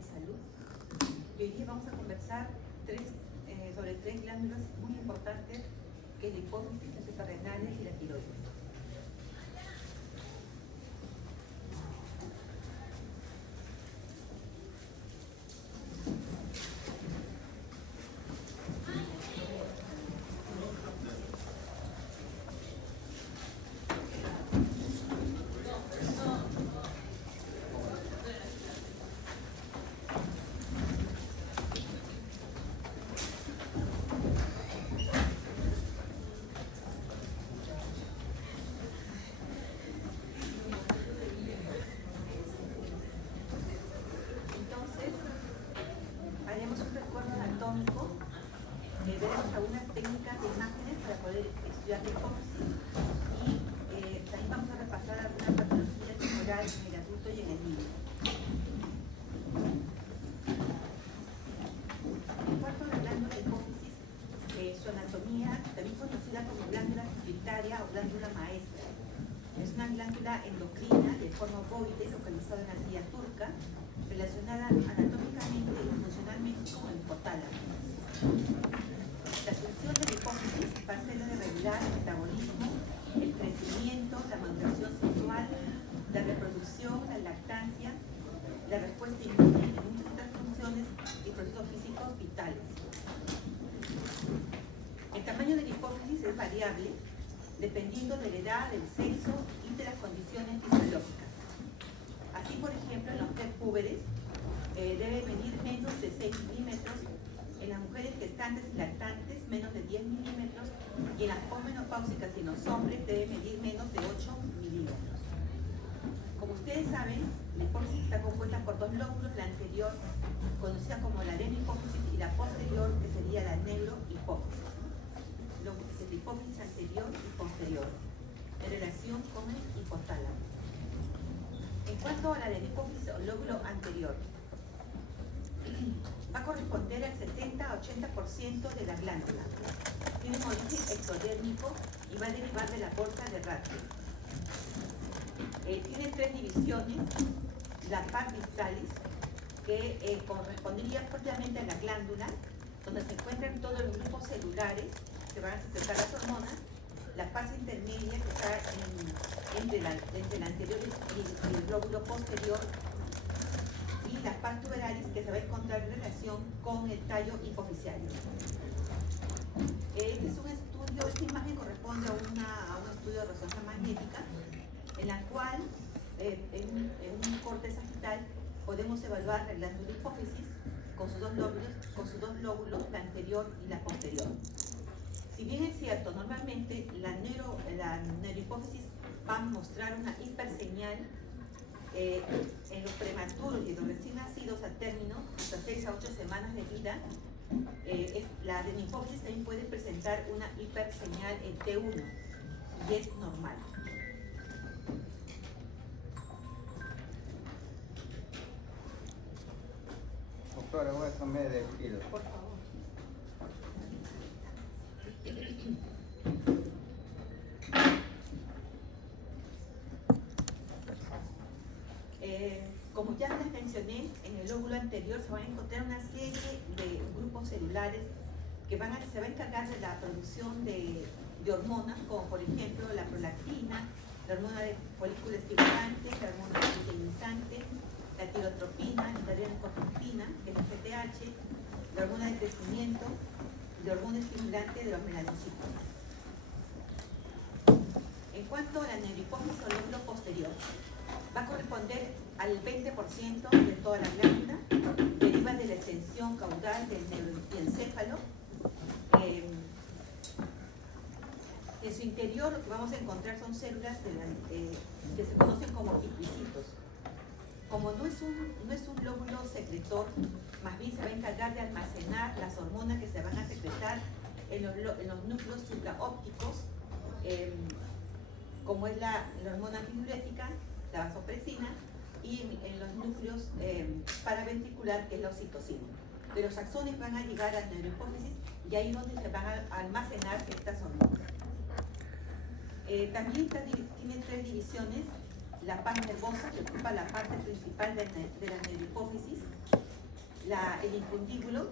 de salud. Y hoy día vamos a conversar sobre tres glándulas muy importantes, que es la hipófisis, las suprarrenales y la tiroides. Veremos algunas técnicas de imágenes para poder estudiar la hipófisis y también vamos a repasar algunas patologías tumorales en el adulto y en el niño. En cuanto a la glándula hipófisis, su anatomía, también conocida como glándula pituitaria o glándula maestra, es una glándula endocrina de forma ovoide localizada en la silla turca, relacionada anatómicamente y funcionalmente con el hipotálamo. La función de la hipófisis va a ser la de regular el metabolismo, el crecimiento, la maduración sexual, la reproducción, la lactancia, la respuesta inmune y muchas otras funciones y procesos físicos vitales. El tamaño de la hipófisis es variable dependiendo de la edad, del sexo y de las condiciones fisiológicas. Así, por ejemplo, en los prepúberes debe medir menos de 6 milímetros, en las mujeres gestantes y lactantes menos de 10 milímetros y en las posmenopáusicas y en los hombres debe medir menos de 8 milímetros. Como ustedes saben, la hipófisis está compuesta por dos lóbulos, la anterior conocida como la adenohipófisis y la posterior que sería la neurohipófisis. La hipófisis anterior y posterior en relación con el hipotálamo. En cuanto a la adenohipófisis o lóbulo anterior, va a corresponder al 70 a 80% de la glándula. Tiene un origen ectodérmico y va a derivar de la bolsa de Rattler. Tiene tres divisiones: la pars distalis, que correspondería propiamente a la glándula, donde se encuentran todos los grupos celulares que van a secretar las hormonas; la pars intermedia, que está entre el anterior y el lóbulo posterior; y la pars tuberalis, que se va a encontrar en relación con el tallo hipofisiario. Este es un estudio, esta imagen corresponde a un estudio de resonancia magnética, en la cual en un corte sagital podemos evaluar la glándula hipófisis con sus dos lóbulos, la anterior y la posterior. Si bien es cierto, normalmente la neurohipófisis va a mostrar una hiperseñal en los prematuros y los recién nacidos a término, hasta 6 a 8 semanas de vida, la adenohipófisis también puede presentar una hiperseñal en T1 y es normal. Doctora, voy a cambiar de estilo. Por favor. Como ya les mencioné, en el lóbulo anterior se van a encontrar una serie de grupos celulares que se va a encargar de la producción de hormonas, como por ejemplo la prolactina, la hormona de folículo estimulante, la hormona luteinizante, la tirotropina, la adrenocotropina, que es la CTH, la hormona de crecimiento y la hormona estimulante de los melanocitos. En cuanto a la neurohipófisis o lóbulo posterior, va a corresponder al 20% de toda la glándula, deriva de la extensión caudal del neuroencéfalo. En su interior lo que vamos a encontrar son células que se conocen como epicitos. Como no es un lóbulo secretor, más bien se va a encargar de almacenar las hormonas que se van a secretar en los núcleos supraópticos, como es la hormona antidiurética, la vasopresina, y en los núcleos paraventricular, que es la oxitocina. De los axones van a llegar a la neurohipófisis y ahí es donde se van a almacenar estas hormonas. También tiene tres divisiones: la paz nervosa, que ocupa la parte principal de la neurohipófisis, el infundíbulo,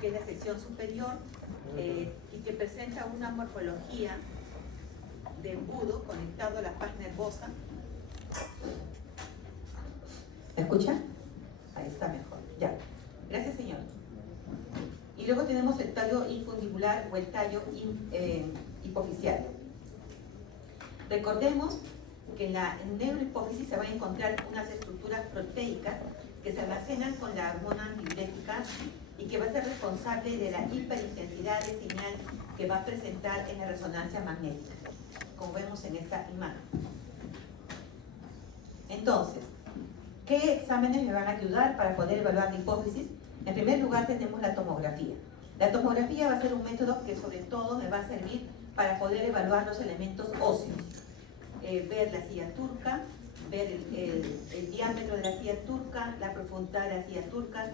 que es la sección superior, y que presenta una morfología de embudo conectado a la paz nervosa. ¿Me escuchan? Ahí está mejor. Ya. Gracias, señor. Y luego tenemos el tallo infundibular o el tallo hipofisiario. Recordemos que en la neurohipófisis se van a encontrar unas estructuras proteicas que se almacenan con la hormona antidiurética y que va a ser responsable de la hiperintensidad de señal que va a presentar en la resonancia magnética, como vemos en esta imagen. Entonces, ¿qué exámenes me van a ayudar para poder evaluar la hipófisis? En primer lugar tenemos la tomografía. La tomografía va a ser un método que sobre todo me va a servir para poder evaluar los elementos óseos. Ver la silla turca, ver el diámetro de la silla turca, la profundidad de la silla turca.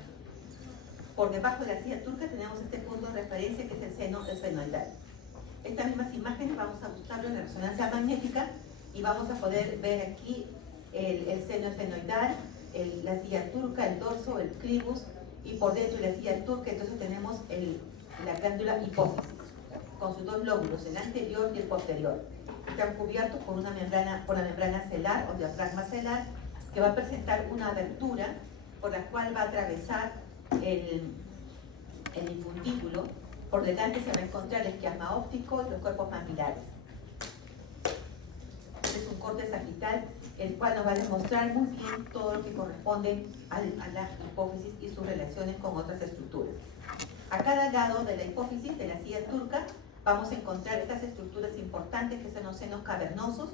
Por debajo de la silla turca tenemos este punto de referencia que es el seno esfenoidal. Estas mismas imágenes vamos a buscarlo en la resonancia magnética y vamos a poder ver aquí el seno esfenoidal, la silla turca, el dorso, el clivus, y por dentro de la silla turca entonces tenemos la glándula hipófisis con sus dos lóbulos, el anterior y el posterior. Están cubiertos por la membrana celar o diafragma celar, que va a presentar una abertura por la cual va a atravesar el infundíbulo. Por delante se va a encontrar el quiasma óptico y los cuerpos mamilares. Este es un corte sagital, el cual nos va a demostrar muy bien todo lo que corresponde a la hipófisis y sus relaciones con otras estructuras. A cada lado de la hipófisis, de la silla turca, vamos a encontrar estas estructuras importantes que son los senos cavernosos,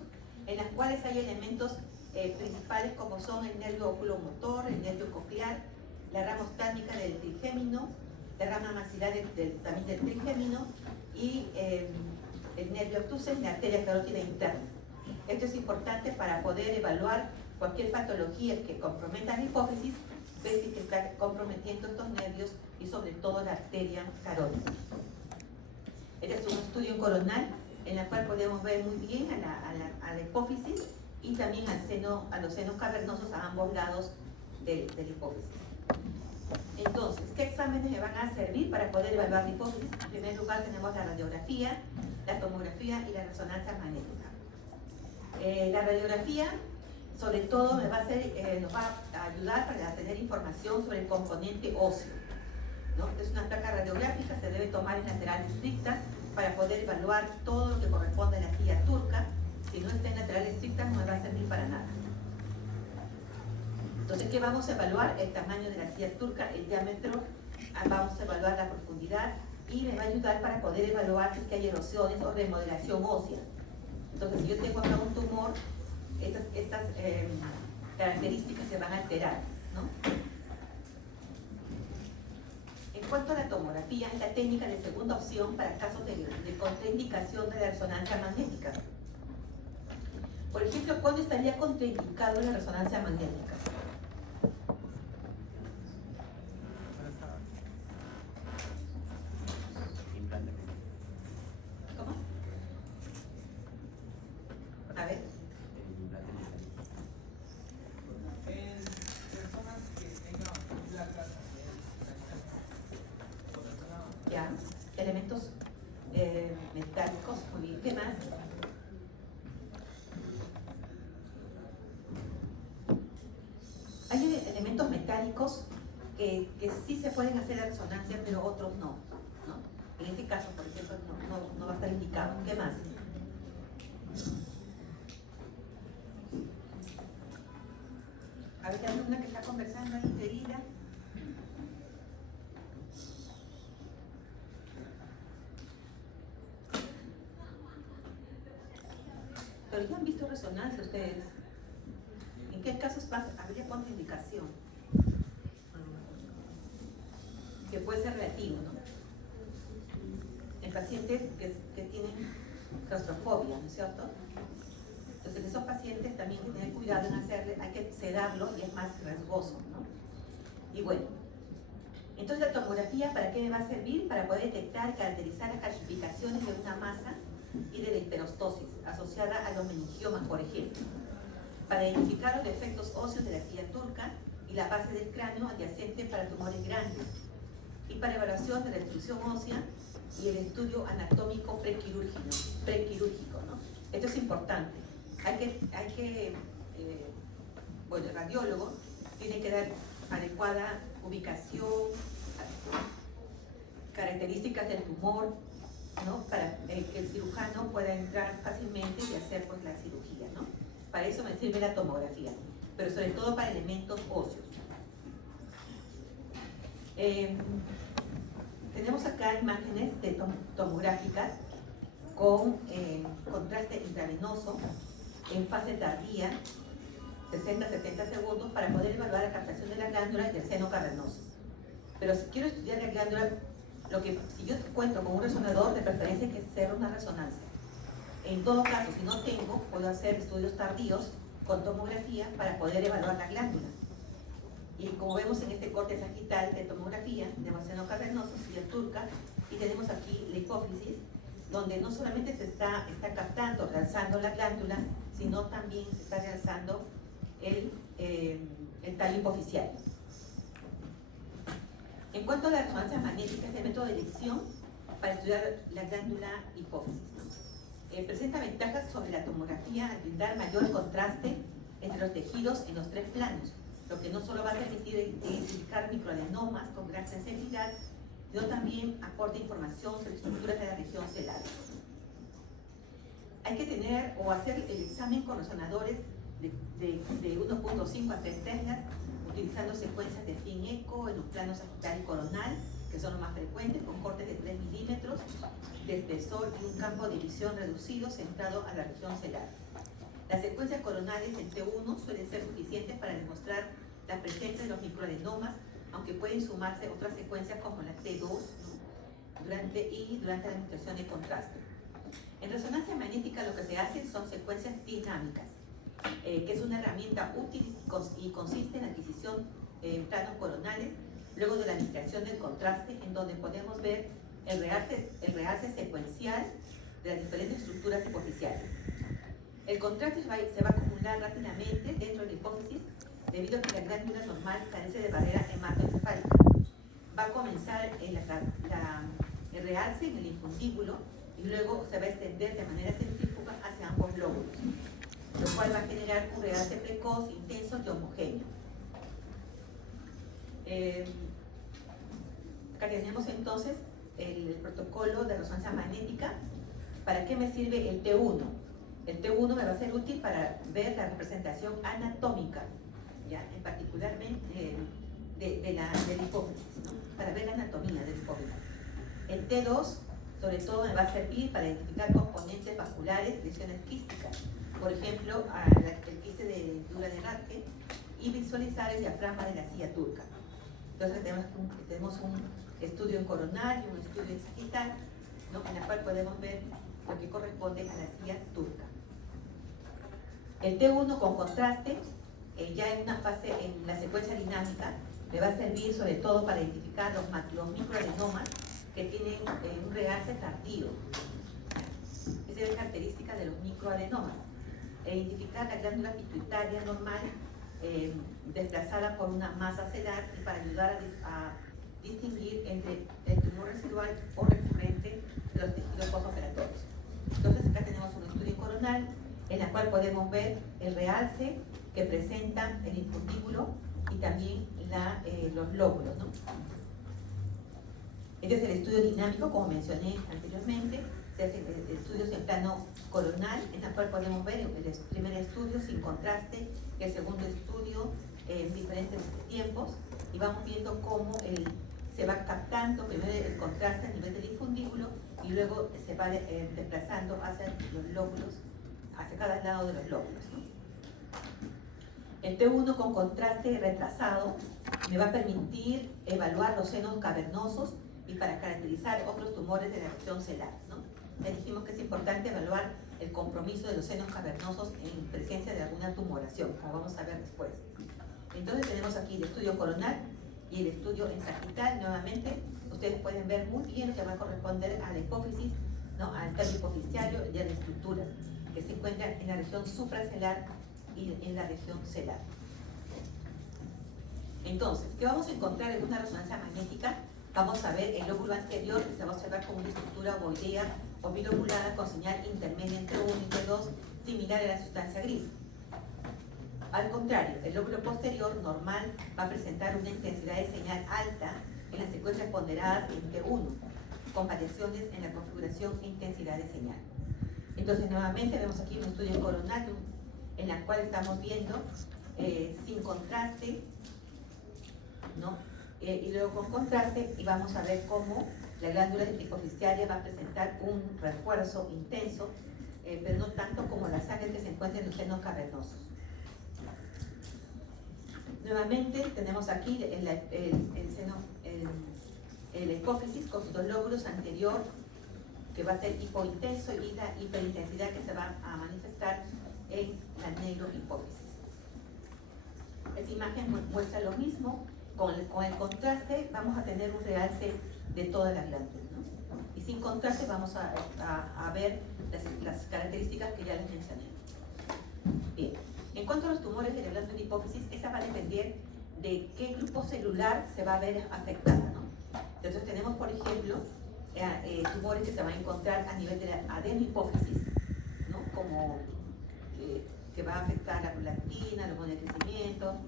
en las cuales hay elementos principales como son el nervio oculomotor, el nervio coclear, la rama oftálmica del trigémino, la rama maxilar también del trigémino y el nervio obtusen y la arteria carótida interna. Esto es importante para poder evaluar cualquier patología que comprometa la hipófisis, ver si está comprometiendo estos nervios y sobre todo la arteria carótida. Este es un estudio coronal en el cual podemos ver muy bien a la hipófisis y también a los senos cavernosos a ambos lados de la hipófisis. Entonces, ¿qué exámenes me van a servir para poder evaluar la hipófisis? En primer lugar tenemos la radiografía, la tomografía y la resonancia magnética. La radiografía, sobre todo, nos va a ayudar para tener información sobre el componente óseo, ¿no? Es una placa radiográfica, se debe tomar en lateral estricta para poder evaluar todo lo que corresponde a la silla turca. Si no está en lateral estricta, no me va a servir para nada. Entonces, ¿qué vamos a evaluar? El tamaño de la silla turca, el diámetro, vamos a evaluar la profundidad y me va a ayudar para poder evaluar si hay erosiones o remodelación ósea. Entonces, si yo tengo acá un tumor, estas características se van a alterar, ¿no? En cuanto a la tomografía, es la técnica de segunda opción para casos de contraindicación de la resonancia magnética. Por ejemplo, ¿cuándo estaría contraindicado la resonancia magnética? ¿Cómo? A ver. En personas que tengan placas Ya, elementos metálicos, muy bien. ¿Qué más? Hay elementos metálicos que sí se pueden hacer la resonancia, pero otros no, ¿no? En ese caso, por ejemplo, no va a estar indicado. ¿Qué más? A ver, hay una que está conversando ahí, Terila. Pero ya han visto resonancia ustedes. ¿En qué casos habría contraindicación? Que puede ser relativo, ¿no? En pacientes que tienen claustrofobia, ¿no es cierto? Entonces, en esos pacientes también hay que tener cuidado en hacerle, hay que sedarlo y es más riesgoso, ¿no? Y bueno, entonces la tomografía, ¿para qué me va a servir? Para poder detectar y caracterizar las calcificaciones de una masa y de la hiperostosis asociada a los meningiomas, por ejemplo. para identificar los defectos óseos de la silla turca y la base del cráneo adyacente para tumores grandes, y para evaluación de la destrucción ósea y el estudio anatómico prequirúrgico, ¿no? Esto es importante. Bueno, el radiólogo tiene que dar adecuada ubicación, características del tumor, ¿no? Para que el cirujano pueda entrar fácilmente y hacer pues la cirugía, ¿no? Para eso me sirve la tomografía, pero sobre todo para elementos óseos. Tenemos acá imágenes de tomográficas con contraste intravenoso en fase tardía, 60-70 segundos, para poder evaluar la captación de la glándula y del seno cavernoso. Pero si quiero estudiar la glándula, si yo cuento con un resonador, de preferencia hay que hacer una resonancia. En todo caso, si no tengo, puedo hacer estudios tardíos con tomografía para poder evaluar la glándula. Y como vemos en este corte sagital de tomografía, tenemos seno cavernoso, silla turca, y tenemos aquí la hipófisis, donde no solamente se está captando, realzando la glándula, sino también se está realzando el tallo hipofisial. En cuanto a la resonancia magnética, es el método de elección para estudiar la glándula hipófisis, ¿no? Presenta ventajas sobre la tomografía al brindar mayor contraste entre los tejidos en los tres planos, lo que no solo va a permitir identificar microadenomas con gran sensibilidad, sino también aporta información sobre estructuras de la región celular. Hay que tener o hacer el examen con resonadores de 1.5 a 3 teslas, utilizando secuencias de fin eco en los planos sagital y coronal, que son los más frecuentes, con cortes de 3 milímetros de espesor y un campo de visión reducido centrado a la región celular. Las secuencias coronales en T1 suelen ser suficientes para demostrar la presencia de los microadenomas, aunque pueden sumarse otras secuencias como la T2, ¿no? durante la administración de contraste. En resonancia magnética lo que se hace son secuencias dinámicas, que es una herramienta útil y consiste en la adquisición en planos coronales luego de la administración del contraste, en donde podemos ver el realce secuencial de las diferentes estructuras hipofisiales. El contraste se va a acumular rápidamente dentro de la hipófisis debido a que la glándula normal carece de barrera hematoencefálica. Va a comenzar el realce en el infundíbulo y luego se va a extender de manera centrífuga hacia ambos lóbulos, lo cual va a generar un realce precoz, intenso y homogéneo. Acá tenemos entonces el protocolo de resonancia magnética. ¿Para qué me sirve el T1? El T1 me va a ser útil para ver la representación anatómica, ¿ya? En particularmente de la hipófisis, ¿no? Para ver la anatomía de la hipófisis. El T2, sobre todo, me va a servir para identificar componentes vasculares, lesiones quísticas, por ejemplo, el quiste de hendidura de Rathke, y visualizar el diafragma de la silla turca. Entonces tenemos un estudio en coronal y un estudio en sagital, ¿no? En la cual podemos ver lo que corresponde a la silla turca. El T1 con contraste, ya en una fase, en la secuencia dinámica, me va a servir sobre todo para identificar los microadenomas que tienen un realce tardío. Esa es la característica de los microadenomas. Identificar la glándula pituitaria normal desplazada por una masa celular y para ayudar a distinguir entre el tumor residual o recurrente de los tejidos postoperatorios. Entonces acá tenemos un estudio coronal en la cual podemos ver el realce que presenta el infundíbulo y también los lóbulos, ¿no? Este es el estudio dinámico, como mencioné anteriormente. Se hacen estudios en plano coronal, en el cual podemos ver el primer estudio sin contraste, el segundo estudio en diferentes tiempos, y vamos viendo cómo se va captando primero el contraste a nivel del infundíbulo y luego se va desplazando hacia los lóbulos, hacia cada lado de los lóbulos, ¿no? El T1 con contraste retrasado me va a permitir evaluar los senos cavernosos y para caracterizar otros tumores de la región celular, ¿no? Ya dijimos que es importante evaluar el compromiso de los senos cavernosos en presencia de alguna tumoración, como vamos a ver después. Entonces tenemos aquí el estudio coronal y el estudio en sagital. Nuevamente, ustedes pueden ver muy bien lo que va a corresponder a la hipófisis, ¿no? Al tallo hipofisiario y a la estructura que se encuentra en la región supracelular y en la región celar. Entonces, ¿qué vamos a encontrar en una resonancia magnética? Vamos a ver el lóbulo anterior, que se va a observar como una estructura ovoidea o bilobulada con señal intermedia entre 1 y entre 2, similar a la sustancia gris. Al contrario, el lóbulo posterior normal va a presentar una intensidad de señal alta en las secuencias ponderadas entre 1, con variaciones en la configuración e intensidad de señal. Entonces, nuevamente vemos aquí un estudio coronal en la cual estamos viendo sin contraste, ¿no? Y luego con contraste, y vamos a ver cómo la glándula hipoficiaria va a presentar un refuerzo intenso, pero no tanto como la sangre que se encuentra en los senos cavernosos. Nuevamente tenemos aquí el hipófisis con sus dos lóbulos anterior, que va a ser hipointenso, y la hiperintensidad que se va a manifestar en la neurohipófisis. Esta imagen muestra lo mismo. Con el contraste vamos a tener un realce de todas las glándulas, ¿no? Y sin contraste vamos a ver las características que ya les mencioné. Bien, en cuanto a los tumores de la glándula hipófisis, esa va a depender de qué grupo celular se va a ver afectada, ¿no? Entonces tenemos, por ejemplo, tumores que se van a encontrar a nivel de la adenohipófisis, ¿no? Como que va a afectar la prolactina, el hormona de crecimiento, ¿no?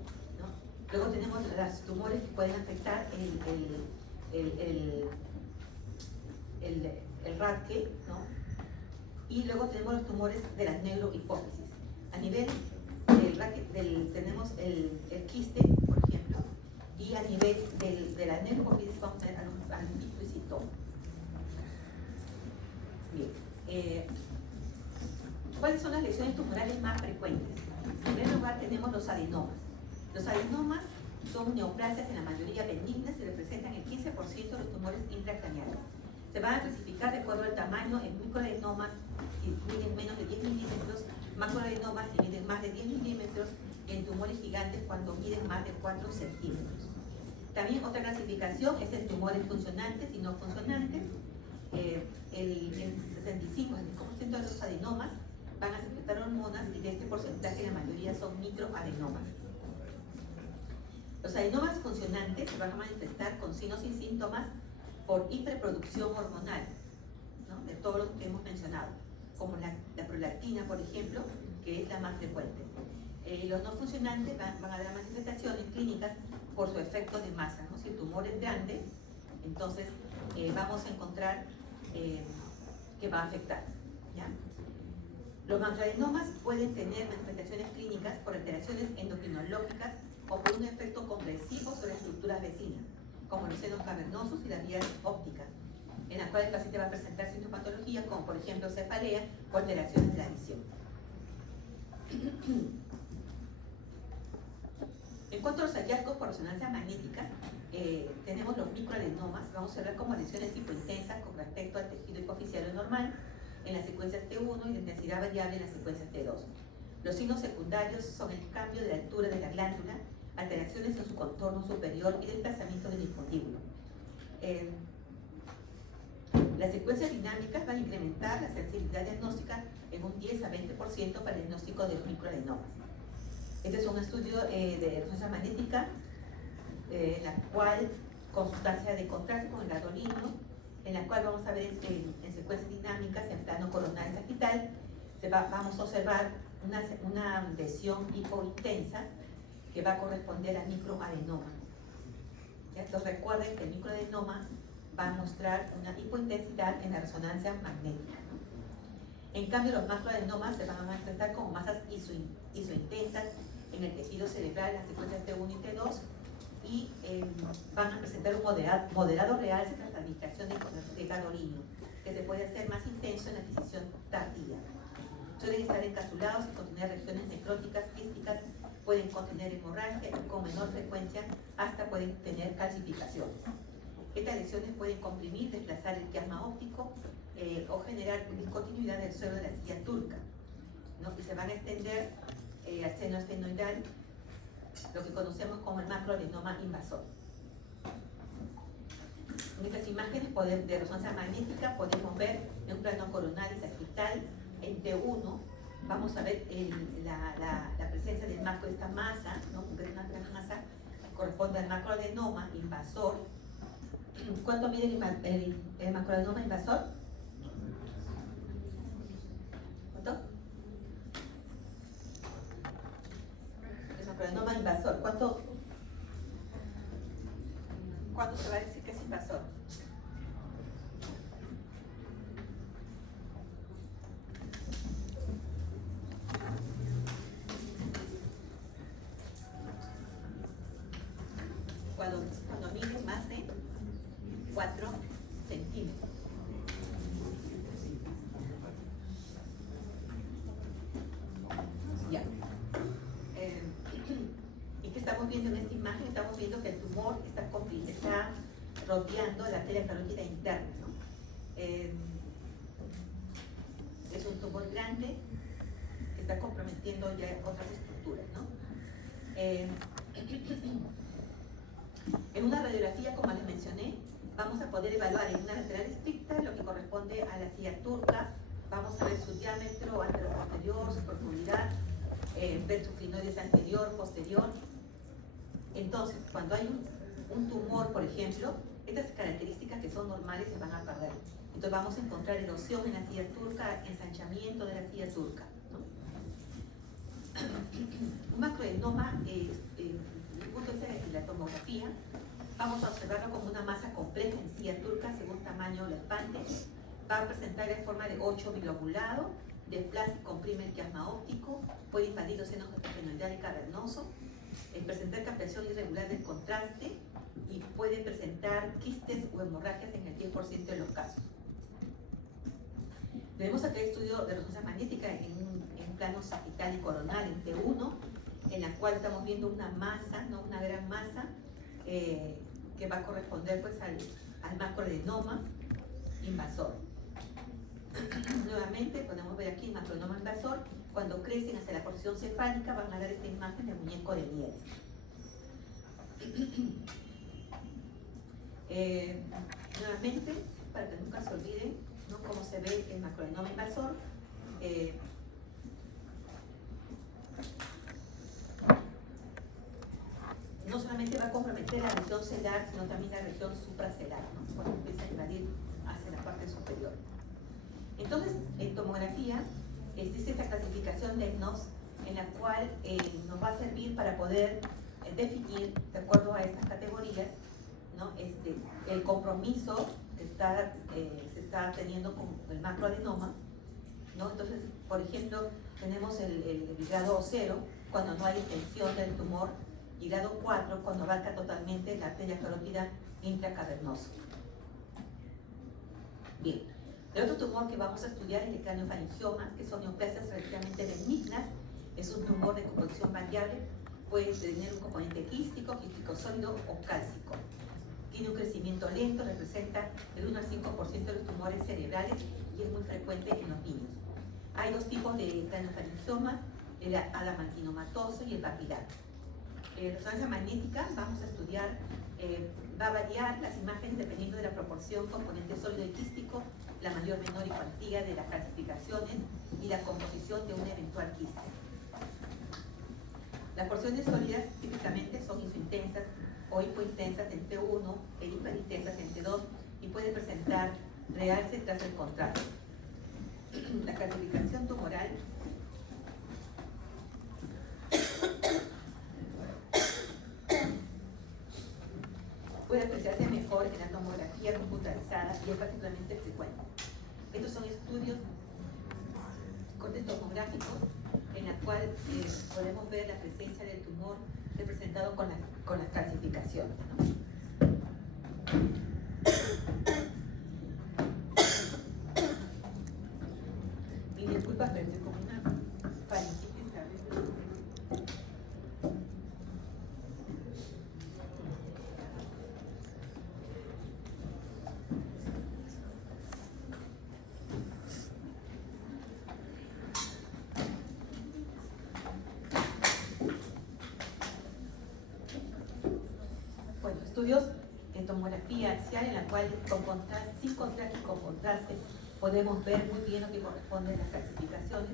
Luego tenemos los tumores que pueden afectar el RADQ, ¿no? Y luego tenemos los tumores de las neurohipófisis. A nivel tenemos el quiste, por ejemplo, y a nivel de la neurohipófisis vamos a tener al picocitoma. Bien. ¿Cuáles son las lesiones tumorales más frecuentes? En primer lugar tenemos los adenomas. Los adenomas son neoplasias en la mayoría benignas y representan el 15% de los tumores intracraneales. Se van a clasificar de acuerdo al tamaño en microadenomas si miden menos de 10 milímetros, macroadenomas si miden más de 10 milímetros, y en tumores gigantes cuando miden más de 4 centímetros. También otra clasificación es en tumores funcionantes y no funcionantes. El 65% de los adenomas van a secretar hormonas, y de este porcentaje la mayoría son microadenomas. Los adenomas funcionantes se van a manifestar con signos y síntomas por hiperproducción hormonal, ¿no? De todo lo que hemos mencionado, como la prolactina, por ejemplo, que es la más frecuente. Los no funcionantes van a dar manifestaciones clínicas por su efecto de masa, ¿no? Si el tumor es grande, entonces vamos a encontrar que va a afectar, ¿ya? Los macroadenomas pueden tener manifestaciones clínicas por alteraciones endocrinológicas o por un efecto compresivo sobre estructuras vecinas, como los senos cavernosos y las vías ópticas, en las cuales el paciente va a presentar sintomatología como, por ejemplo, cefalea o alteraciones de la visión. En cuanto a los hallazgos por resonancia magnética, tenemos los microadenomas. Vamos a ver como lesiones hipointensas con respecto al tejido hipoficiario normal en las secuencias T1 y de intensidad variable en las secuencias T2. Los signos secundarios son el cambio de la altura de la glándula, alteraciones en su contorno superior y desplazamiento del infundíbulo. Las secuencias dinámicas van a incrementar la sensibilidad diagnóstica en un 10 a 20% para el diagnóstico de los microadenomas. Este es un estudio de resonancia magnética, en la cual, con sustancia de contraste con el gadolino, en la cual vamos a ver en secuencias dinámicas, en plano coronal y sagital, vamos a observar una lesión hipointensa que va a corresponder al microadenoma. Entonces recuerden que el microadenoma va a mostrar una hipointensidad en la resonancia magnética, ¿no? En cambio, los macroadenomas se van a manifestar como masas isointensas en el tejido cerebral, en las secuencias T1 y T2, y van a presentar un moderado realce tras la administración de gadolino, que se puede hacer más intenso en la adquisición tardía. Suelen estar encapsulados y contener regiones necróticas, quísticas, pueden contener hemorragia y con menor frecuencia hasta pueden tener calcificaciones. Estas lesiones pueden comprimir, desplazar el quiasma óptico o generar discontinuidad del suelo de la silla turca, ¿no? Y se van a extender al seno esfenoidal, lo que conocemos como el macroadenoma invasor. En estas imágenes de resonancia magnética podemos ver en un plano coronal y sagital en T1 vamos a ver la presencia del macro de esta masa, ¿no? Una gran masa corresponde al macroadenoma invasor. ¿Cuánto mide el macroadenoma invasor? ¿Cuánto? El macroadenoma invasor, ¿cuánto se va a decir que es invasor? Cuando mide más de 4 centímetros. Ya. ¿Y qué estamos viendo en esta imagen? Estamos viendo que el tumor está rodeando la arteria carótida interna, ¿no? Es un tumor grande que está comprometiendo ya otras estructuras, ¿no? En una radiografía, como les mencioné, vamos a poder evaluar en una lateral estricta lo que corresponde a la silla turca. Vamos a ver su diámetro anterior-posterior, su profundidad, ver su clinoides anterior, posterior. Entonces, cuando hay un tumor, por ejemplo, estas características que son normales se van a perder. Entonces vamos a encontrar erosión en la silla turca, ensanchamiento de la silla turca, ¿no? Un macroadenoma, punto de la tomografía, vamos a observarlo como una masa compleja en silla turca según tamaño lespante. Va a presentar en forma de 8 bilobulado, de plástico comprime el quiasma óptico, puede invadir los senos estenoidal y cavernoso, presentar captación irregular del contraste y puede presentar quistes o hemorragias en el 10% de los casos. Tenemos acá el estudio de resonancia magnética en un plano sagital y coronal en T1, en la cual estamos viendo una masa, ¿no? Una gran masa que va a corresponder pues al macroadenoma invasor. Nuevamente podemos ver aquí el macroadenoma invasor. Cuando crecen hacia la porción cefálica van a dar esta imagen de muñeco de nieve. Nuevamente, para que nunca se olviden, ¿no?, cómo se ve el macroadenoma invasor. No solamente va a comprometer la región celar, sino también la región supracelar, ¿no?, cuando empieza a invadir hacia la parte superior. Entonces, en tomografía existe esta clasificación de EGNOS en la cual nos va a servir para poder definir, de acuerdo a estas categorías, ¿no?, el compromiso que se está teniendo con el macroadenoma, ¿no? Entonces, por ejemplo, tenemos el grado 0 cuando no hay extensión del tumor y grado 4 cuando abarca totalmente la arteria carótida intracavernosa. Bien, el otro tumor que vamos a estudiar es el craniofaringioma, que son neoplasias relativamente benignas. Es un tumor de composición variable, puede tener un componente quístico sólido o cálcico. Tiene un crecimiento lento, representa el 1 al 5% de los tumores cerebrales y es muy frecuente en los niños. Hay dos tipos de craniofaringioma, el adamantinomatoso y el papilar. Resonancia magnética, vamos a estudiar, va a variar las imágenes dependiendo de la proporción componente sólido y quístico, la mayor, menor y cuantía de las calcificaciones y la composición de una eventual quiste. Las porciones sólidas típicamente son isointensas o hipointensas en T1 e hiperintensas en T2 y puede presentar realce tras el contraste. La clasificación tumoral puede apreciarse mejor en la tomografía computarizada y es particularmente frecuente. Estos son estudios cortes tomográficos en la cual podemos ver la presencia del tumor representado con las calcificaciones, ¿no? Y disculpas, pero estoy con una faringitis grave. Estudios en tomografía axial en la cual sin contraste y con contraste podemos ver muy bien lo que corresponde a las calcificaciones,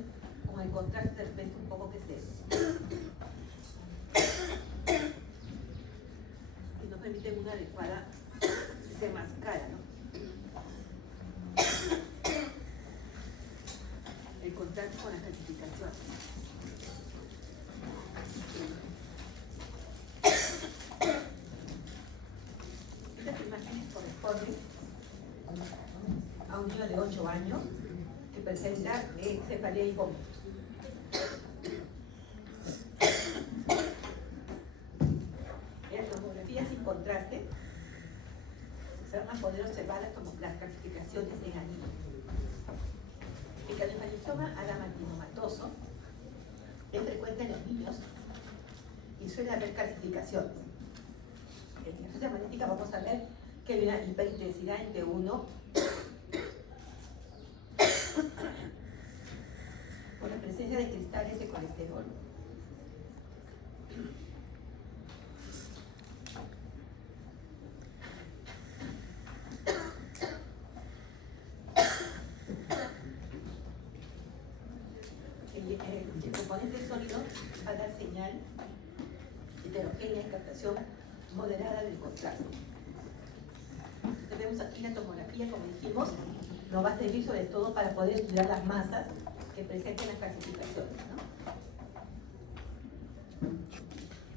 como con el contraste de repente un poco que nos permite una adecuada desenmascara, ¿no? El contraste con la calcificación. Estas imágenes corresponden a un niño de 8 años que presenta cefalea y vómitos. En la tomografía sin contraste se van a poder observar las calcificaciones en anillo. El craniofaringioma adamantinomatoso es frecuente en los niños y suele haber calcificaciones. En la resonancia magnética vamos a ver que hay una hiperintensidad en T1 por la presencia de cristales de colesterol. El componente sólido va a dar señal heterogénea y captación moderada del contraste. Entonces vemos aquí la tomografía, como dijimos, nos va a servir sobre todo para poder estudiar las masas que presenten las calcificaciones, ¿no?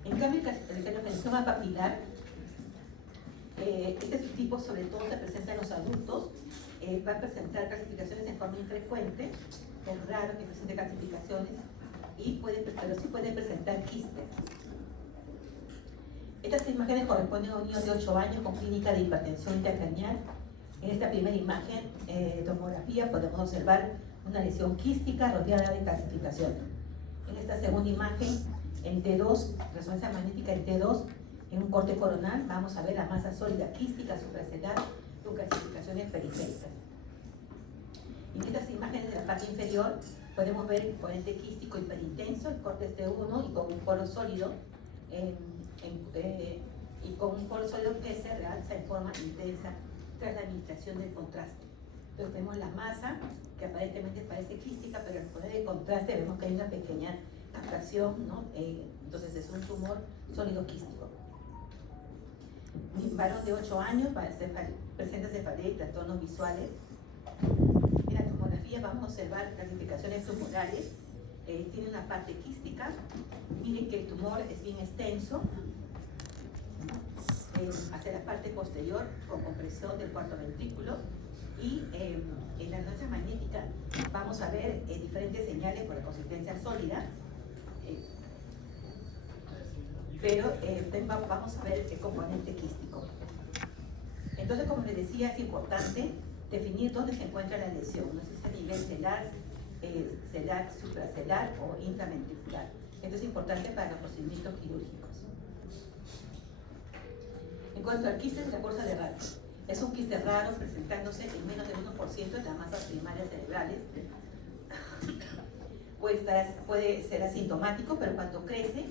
En cambio, el craniofaringioma papilar, este tipo sobre todo se presenta en los adultos, va a presentar calcificaciones en forma infrecuente, es raro que presente calcificaciones, pero sí puede presentar quistes. Estas imágenes corresponden a un niño de 8 años con clínica de hipertensión intracraneal. En esta primera imagen de tomografía podemos observar una lesión quística rodeada de calcificación. En esta segunda imagen, en T2, resonancia magnética en T2, en un corte coronal, vamos a ver la masa sólida quística supracelular con calcificaciones periféricas. En estas imágenes de la parte inferior podemos ver el componente quístico hiperintenso, el corte es T1 y con un polo sólido que se realza en forma intensa tras la administración del contraste. Entonces tenemos la masa que aparentemente parece quística, pero al poner el contraste vemos que hay una pequeña captación, ¿no? Entonces es un tumor sólido quístico. Un varón de 8 años presenta cefalea y trastornos visuales. En la tomografía vamos a observar calcificaciones tumorales. Tiene una parte quística. Miren que el tumor es bien extenso hacia la parte posterior con compresión del cuarto ventrículo, y en la resonancia magnética vamos a ver diferentes señales por la consistencia sólida, pero vamos a ver el componente quístico. Entonces, como les decía, es importante definir dónde se encuentra la lesión, no sé si es a nivel celular, supracelular o intraventricular. Esto es importante para los procedimientos quirúrgicos. En cuanto al quiste de la bolsa de Rayleigh, es un quiste raro presentándose en menos del 1% de las masas primarias cerebrales. Puede ser asintomático, pero cuando crece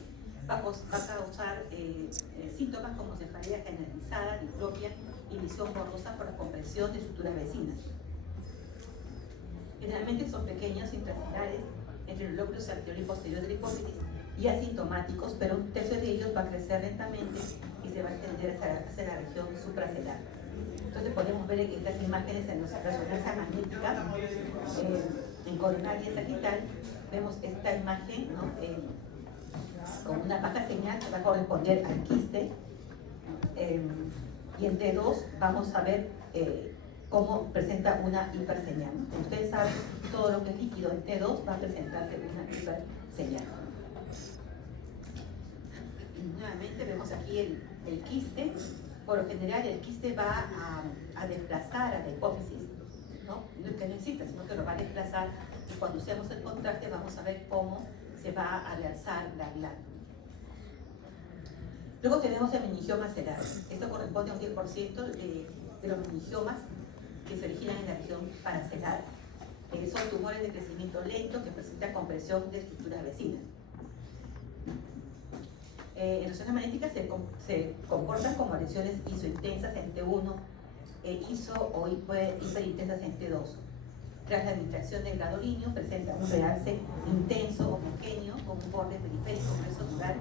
va a causar síntomas como cefalea generalizada, diplopia y visión borrosa por la compresión de estructuras vecinas. Generalmente son pequeños intracelares entre los lóbulos anterior y posterior de la hipófisis y asintomáticos, pero un tercio de ellos va a crecer lentamente y se va a extender hacia la región supracelular. Entonces podemos ver en estas imágenes en nuestra resonancia magnética en coronaria y sagital, vemos esta imagen, ¿no? Con una baja señal que va a corresponder al quiste, y en T2 vamos a ver cómo presenta una hiperseñal. Ustedes saben, todo lo que es líquido en T2 va a presentarse una hiperseñal. Nuevamente vemos aquí el quiste. Por lo general el quiste va a desplazar a la hipófisis, ¿no? No es que no exista, sino que lo va a desplazar, y cuando usemos el contraste vamos a ver cómo se va a realzar la glándula. Luego tenemos el meningioma cerebral. Esto corresponde a un 10% de los meningiomas que se originan en la región paracelular. Son tumores de crecimiento lento que presentan compresión de estructuras vecinas. En resonancia magnética se comportan como lesiones isointensas en T1, iso o hiperintensas en T2. Tras la administración del gadolinium presenta un realce intenso, homogéneo, con un borde periférico, grueso dural,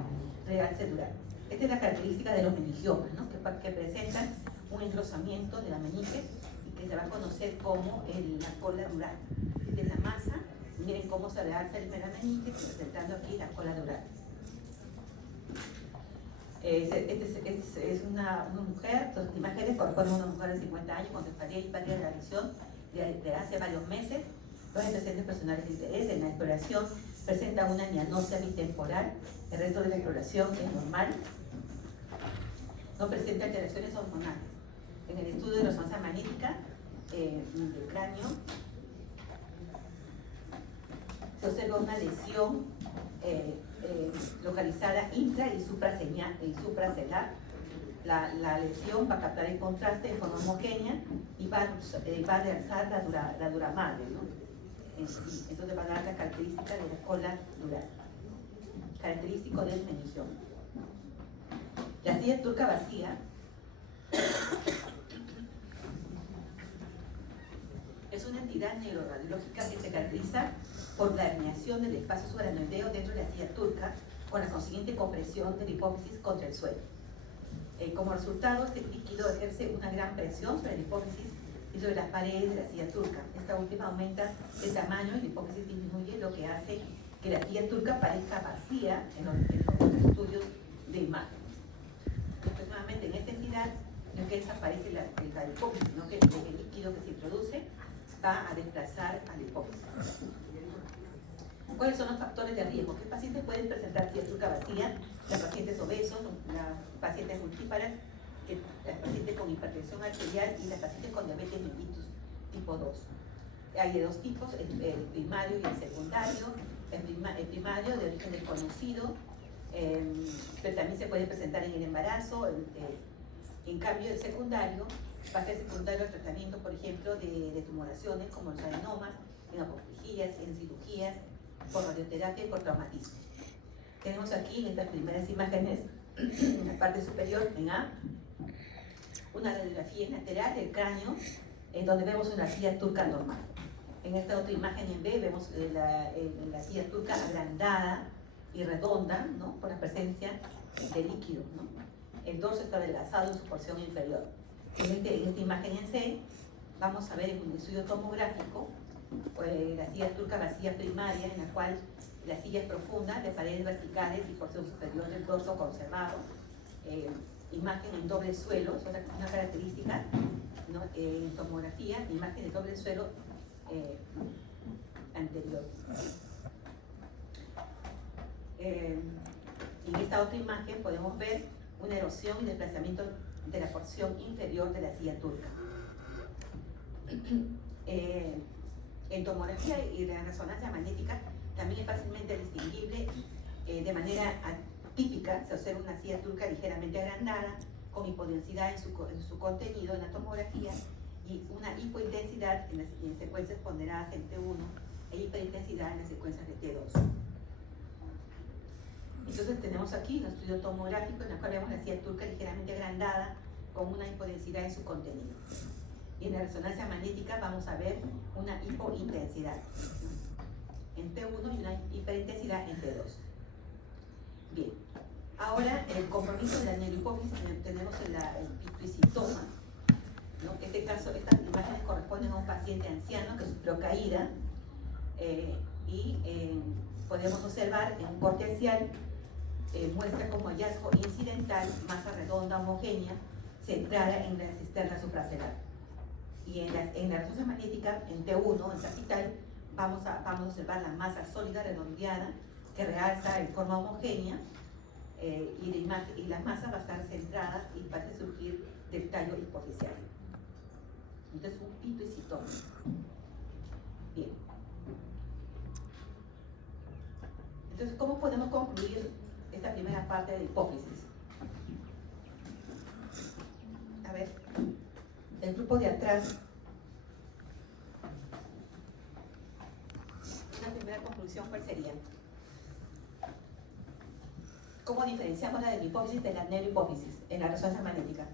realce dural. Esta es la característica de los meningiomas, ¿no? que presentan un engrosamiento de la meninge y que se va a conocer como la cola dural. Esta es la masa, miren cómo se realza el meninge, presentando aquí la cola dural. Es una mujer, las imágenes corresponden a una mujer de 50 años con cefalea y hipatia de la lesión de hace varios meses. Los antecedentes personales de interés en la exploración presenta una mianosia bitemporal, el resto de la exploración es normal, no presenta alteraciones hormonales. En el estudio de resonancia magnética del cráneo se observa una lesión localizada intra y supracelular. La lesión va a captar el contraste de forma homogénea y va a realzar la dura madre, ¿no? Entonces va a dar la característica de la cola dural, característico del meningioma. La silla turca vacía es una entidad neuroradiológica que se caracteriza por la herniación del espacio subaracnoideo dentro de la silla turca, con la consiguiente compresión de la hipófisis contra el suelo. Como resultado, este líquido ejerce una gran presión sobre la hipófisis y sobre las paredes de la silla turca. Esta última aumenta el tamaño y la hipófisis disminuye, lo que hace que la silla turca parezca vacía en los estudios de imagen. Entonces, nuevamente, en esta entidad no es que desaparece la hipófisis, sino que el líquido que se introduce va a desplazar a la hipófisis. ¿Cuáles son los factores de riesgo? ¿Qué pacientes pueden presentar silla turca vacía? Los pacientes obesos, las pacientes multíparas, las pacientes con hipertensión arterial y las pacientes con diabetes mellitus tipo 2. Hay de dos tipos, el primario y el secundario. El primario de origen desconocido, pero también se puede presentar en el embarazo. En cambio, el secundario va a ser secundario al tratamiento, por ejemplo, de tumoraciones como los adenomas, en apoplejías, en cirugías, por radioterapia y por traumatismo. Tenemos aquí en estas primeras imágenes, en la parte superior, en A, una radiografía lateral del cráneo, en donde vemos una silla turca normal. En esta otra imagen en B vemos la silla turca agrandada y redonda, ¿no? Por la presencia de líquido, ¿no? El dorso está adelgazado en su porción inferior. En esta imagen en C vamos a ver en un estudio tomográfico la silla turca vacía primaria, en la cual la silla es profunda, de paredes verticales y porción superior del dorso conservado. Imagen en doble suelo, es una característica, ¿no? En tomografía, imagen de doble suelo anterior. En esta otra imagen podemos ver una erosión y desplazamiento de la porción inferior de la silla turca. En tomografía y la resonancia magnética también es fácilmente distinguible de manera atípica. Se observa una silla turca ligeramente agrandada, con hipodensidad en su contenido en la tomografía y una hipointensidad en secuencias ponderadas en T1 e hiperintensidad en las secuencias de T2. Entonces tenemos aquí un estudio tomográfico en el cual vemos la silla turca ligeramente agrandada con una hipodensidad en su contenido. Y en la resonancia magnética vamos a ver una hipointensidad en T1 y una hiperintensidad en T2. Bien, ahora el compromiso de la neurohipófisis, tenemos el pituicitoma, ¿no? En este caso, estas imágenes corresponden a un paciente anciano que sufrió caída podemos observar en un corte axial, muestra como hallazgo incidental masa redonda homogénea centrada en la cisterna supracelular. Y en la resonancia magnética, en T1, en sagital, vamos a observar la masa sólida redondeada que realza en forma homogénea y la masa va a estar centrada y va a surgir del tallo hipoficial. Entonces, un pituicitoma. Bien. Entonces, ¿cómo podemos concluir esta primera parte de la hipófisis? A ver, el grupo de atrás. Una primera conclusión, ¿cuál sería? ¿Cómo diferenciamos la de la hipófisis de la neurohipófisis en la resonancia magnética?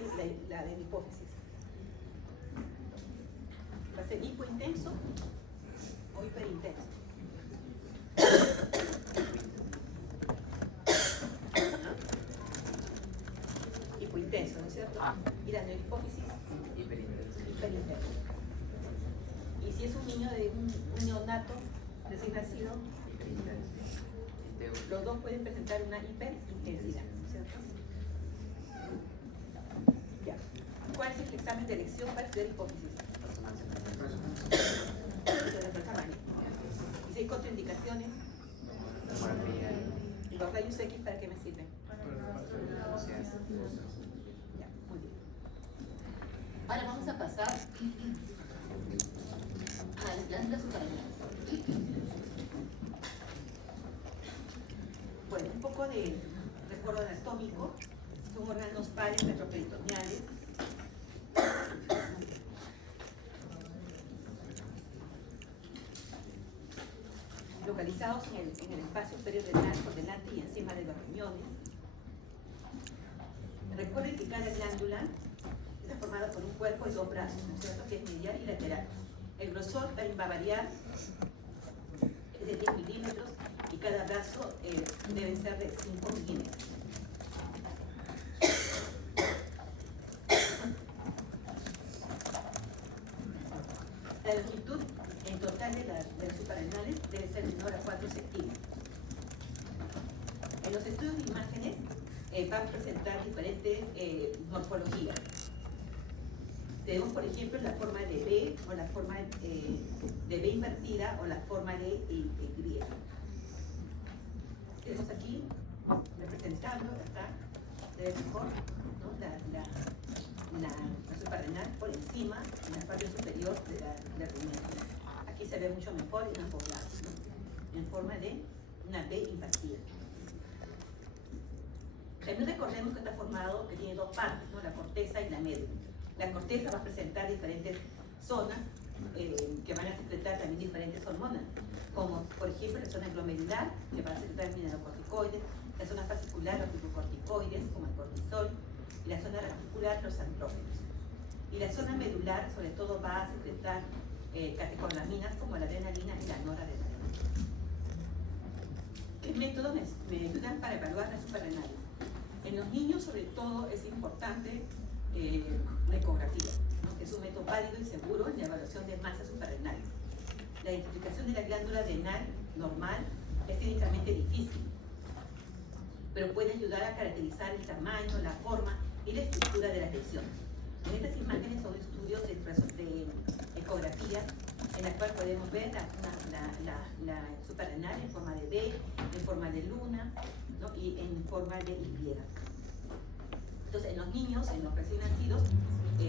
es la de la hipófisis? ¿Va a ser hipointenso o hiperintenso? Hipointenso, ¿no es cierto? Y la hipófisis hiperintenso. Y si es un niño de un neonato recién nacido, los dos pueden presentar una hiperintensidad, ¿no es cierto? Ya. ¿Cuál es el examen de elección para estudiar hipófisis? ¿Y si hay contraindicaciones? ¿Y los rayos X para qué me sirven? Ya, muy bien. Ahora vamos a pasar a las glándulas suprarrenales. Bueno, un poco de recuerdo anatómico. Son órganos pares retroperitoneales. Localizados en el espacio periodontal por delante y encima de los riñones. Recuerden que cada glándula está formada por un cuerpo y dos brazos, ¿no es cierto? Que es medial y lateral. El grosor también va a variar, es de 10 milímetros y cada brazo debe ser de 5 milímetros. La longitud en total de las suprarrenales debe ser menor a 4 centímetros. En los estudios de imágenes van a presentar diferentes morfologías. Tenemos, por ejemplo, la forma de B o la forma de B invertida o la forma de Y. Tenemos aquí representando, acá, de mejor, ¿no? la suprarrenal por encima, en la parte superior de la riñón. Aquí se ve mucho mejor en ambos lados, ¿no? En forma de una B invertida. También recordemos que está formado, que tiene dos partes, ¿no? La corteza y la médula. La corteza va a presentar diferentes zonas que van a secretar también diferentes hormonas, como por ejemplo la zona glomerular, que va a secretar mineralocorticoides, la zona fascicular, los glucocorticoides, como el cortisol, y la zona reticular, los andrógenos. Y la zona medular, sobre todo, va a secretar catecolaminas como la adrenalina y la noradrenalina. ¿Qué métodos me ayudan para evaluar las suprarrenales? En los niños, sobre todo, es importante la ecografía, ¿no? Que es un método válido y seguro en la evaluación de masas suprarrenales. La identificación de la glándula adrenal normal es técnicamente difícil, pero puede ayudar a caracterizar el tamaño, la forma y la estructura de las lesiones. En estas imágenes son estudios de ecografía en la cual podemos ver la suprarrenal en forma de B, en forma de luna, ¿no? Y en forma de Y. Entonces, en los niños, en los recién nacidos,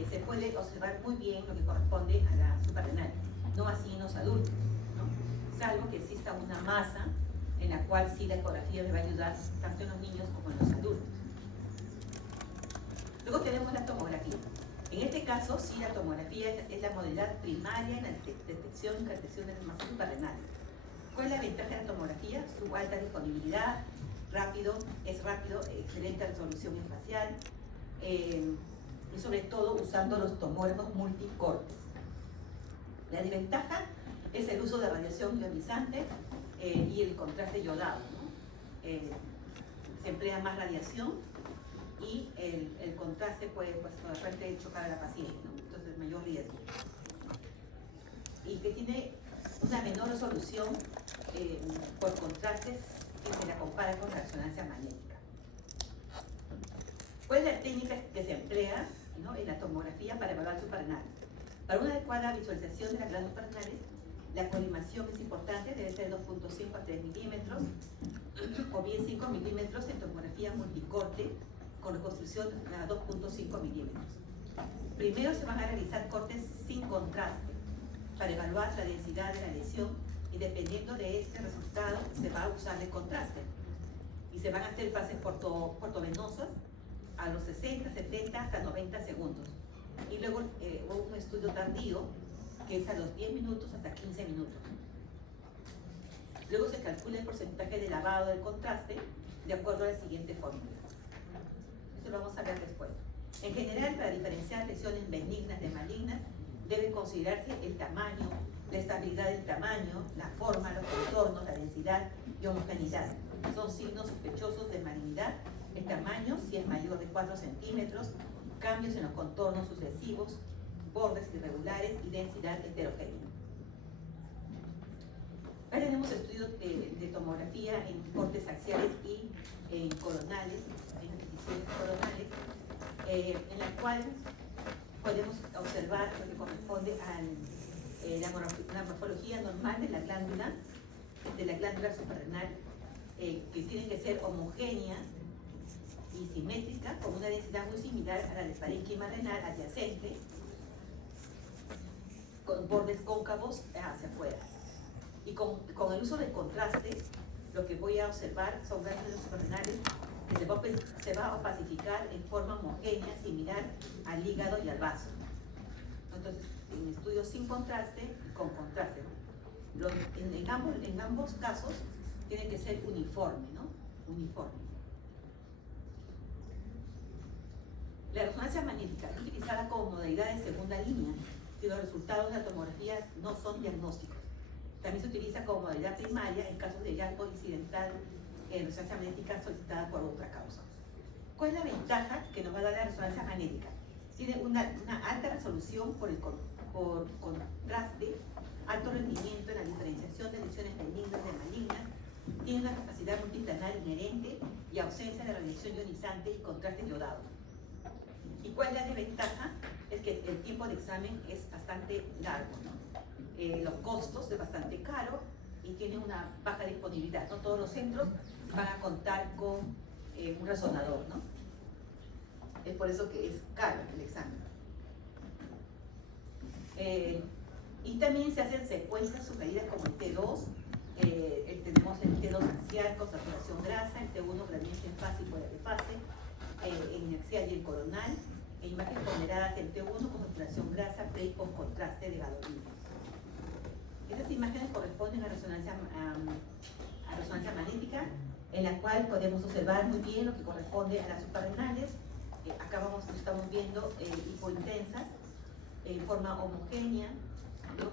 se puede observar muy bien lo que corresponde a la suprarrenal, no así en los adultos, ¿no? Salvo que exista una masa en la cual sí la ecografía me va a ayudar tanto en los niños como en los adultos. Luego tenemos la tomografía. En este caso, sí, la tomografía es la modalidad primaria en la detección y caracterización de las masas suprarrenales. ¿Cuál es la ventaja de la tomografía? Su alta disponibilidad, es rápido, excelente resolución espacial, y sobre todo usando los tomógrafos multicortes. La desventaja es el uso de radiación ionizante y el contraste yodado, ¿no? Se emplea más radiación y el contraste puede, pues, de repente chocar a la paciente, ¿no? Entonces, mayor riesgo. Y que tiene una menor resolución por contrastes si se la compara con la resonancia magnética. ¿Cuál es la técnica que se emplea, ¿no? En la tomografía para evaluar suprarrenal? Para una adecuada visualización de las glándulas suprarrenales, la colimación es importante, debe ser 2.5 a 3 milímetros, o bien 5 milímetros en tomografía multicorte, con reconstrucción a 2.5 milímetros. Primero se van a realizar cortes sin contraste, para evaluar la densidad de la lesión, y dependiendo de este resultado se va a usar el contraste. Y se van a hacer fases portovenosas a los 60, 70, hasta 90 segundos. Y luego un estudio tardío, que es a los 10 minutos hasta 15 minutos. Luego se calcula el porcentaje de lavado del contraste de acuerdo a la siguiente fórmula. Eso lo vamos a ver después. En general, para diferenciar lesiones benignas de malignas, debe considerarse el tamaño, la estabilidad del tamaño, la forma, los contornos, la densidad y homogeneidad. Son signos sospechosos de malignidad. El tamaño, si es mayor de 4 centímetros, cambios en los contornos sucesivos, bordes irregulares y densidad heterogénea. Ahora tenemos estudios de tomografía en cortes axiales y en coronales, en peticiones coronales, en la cual podemos observar lo que corresponde a la morfología normal de la glándula suprarrenal, que tiene que ser homogénea y simétrica, con una densidad muy similar a la del parénquima renal adyacente, con bordes cóncavos hacia afuera. Y con el uso del contraste, lo que voy a observar son glándulas suprarrenales que se va a opacificar en forma homogénea, similar al hígado y al vaso. Entonces, en estudios sin contraste y con contraste, ¿no? En ambos casos tiene que ser uniforme, ¿no? Uniforme. La resonancia magnética es utilizada como modalidad de segunda línea si los resultados de la tomografía no son diagnósticos. También se utiliza como modalidad primaria en casos de hallazgo incidental en resonancia magnética solicitada por otra causa. ¿Cuál es la ventaja que nos va a dar la resonancia magnética? Tiene una alta resolución por contraste, alto rendimiento en la diferenciación de lesiones benignas de malignas, tiene una capacidad multiplanal inherente y ausencia de radiación ionizante y contraste iodado. ¿Y cuál es la desventaja? Es que el tiempo de examen es bastante largo, ¿no? Los costos es bastante caro y tiene una baja disponibilidad. No todos los centros van a contar con un resonador, ¿no? Es por eso que es caro el examen. Y también se hacen secuencias sugeridas como el T2, tenemos el T2 axial con saturación grasa, el T1 gradiente en fase y fuera de fase, en axial y en coronal, e imágenes ponderadas el T1 con saturación grasa, pre y post contraste de gadolina. Estas imágenes corresponden a resonancia magnética, en la cual podemos observar muy bien lo que corresponde a las suprarrenales. Acá estamos viendo hipointensas en forma homogénea, ¿no?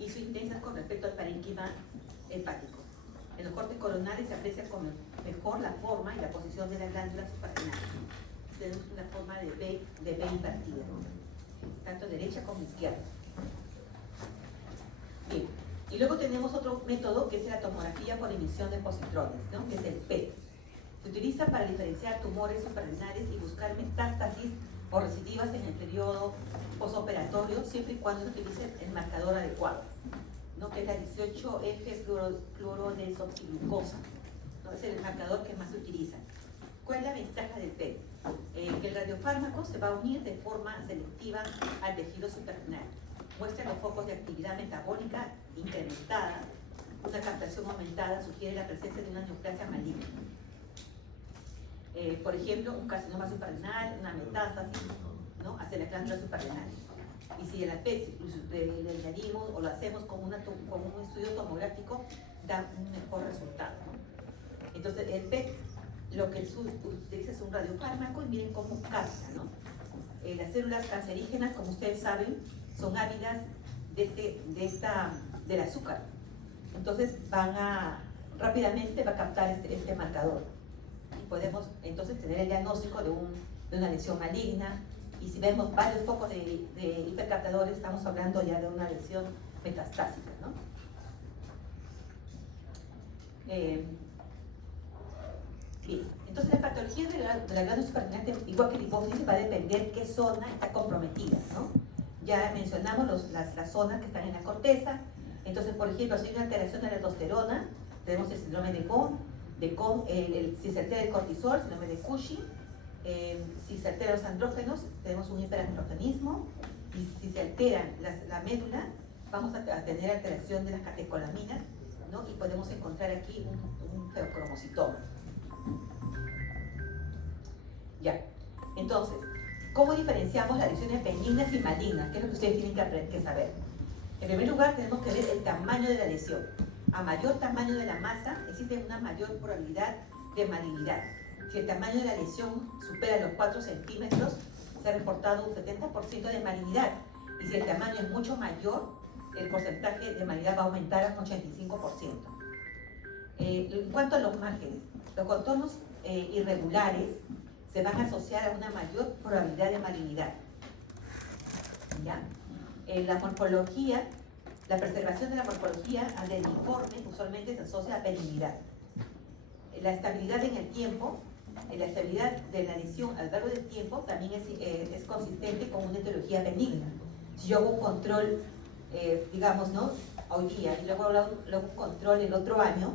Y subintensas con respecto al parénquima hepático. En los cortes coronales se aprecia mejor la forma y la posición de las glándulas suprarrenales. Tenemos una forma de B invertida, ¿no? Tanto derecha como izquierda. Bien, y luego tenemos otro método que es la tomografía por emisión de positrones, ¿no? Que es el PET. Se utiliza para diferenciar tumores suprarrenales y buscar metástasis o recidivas en el periodo postoperatorio, siempre y cuando se utilice el marcador adecuado, ¿no? Que es la 18F-fluorodesoxiglucosa, ¿no? Es el marcador que más se utiliza. ¿Cuál es la ventaja del PET? Que el radiofármaco se va a unir de forma selectiva al tejido suprarrenal. Muestra los focos de actividad metabólica incrementada. Una captación aumentada sugiere la presencia de una neoplasia maligna. Por ejemplo, un carcinoma suprarrenal, una metástasis, ¿no? Hacia la glándula suprarrenal. Y si el PET le añadimos o lo hacemos con un estudio tomográfico, da un mejor resultado, ¿no? Entonces, el PET lo que utiliza es un radiofármaco y miren cómo capta, ¿no? Las células cancerígenas, como ustedes saben, son ávidas del azúcar. Entonces rápidamente va a captar este marcador. Y podemos entonces tener el diagnóstico de una lesión maligna. Y si vemos varios focos de hipercaptadores, estamos hablando ya de una lesión metastásica, ¿no? Bien, entonces la patología de la glándula suprarrenal, igual que la hipófisis, va a depender qué zona está comprometida, ¿no? Ya mencionamos las zonas que están en la corteza. Entonces, por ejemplo, si hay una alteración de la testosterona, tenemos el síndrome de Cohn, si se altera el cortisol, síndrome de Cushing, si se alteran los andrógenos, tenemos un hiperandrogenismo, y si se alteran la médula, vamos a tener alteración de las catecolaminas, ¿no? Y podemos encontrar aquí un feocromocitoma. Ya, entonces, ¿cómo diferenciamos las lesiones benignas y malignas? ¿Qué es lo que ustedes tienen que saber? En primer lugar, tenemos que ver el tamaño de la lesión. A mayor tamaño de la masa, existe una mayor probabilidad de malignidad. Si el tamaño de la lesión supera los 4 centímetros, se ha reportado un 70% de malignidad. Y si el tamaño es mucho mayor, el porcentaje de malignidad va a aumentar a un 85%. En cuanto a los márgenes, los contornos irregulares se van a asociar a una mayor probabilidad de malignidad. ¿Ya? La morfología, la preservación de la morfología del informe usualmente se asocia a benignidad. La estabilidad en el tiempo, la estabilidad de la lesión a lo largo del tiempo también es consistente con una etiología benigna. Si yo hago un control, digamos, ¿no?, hoy día y luego hago un control el otro año,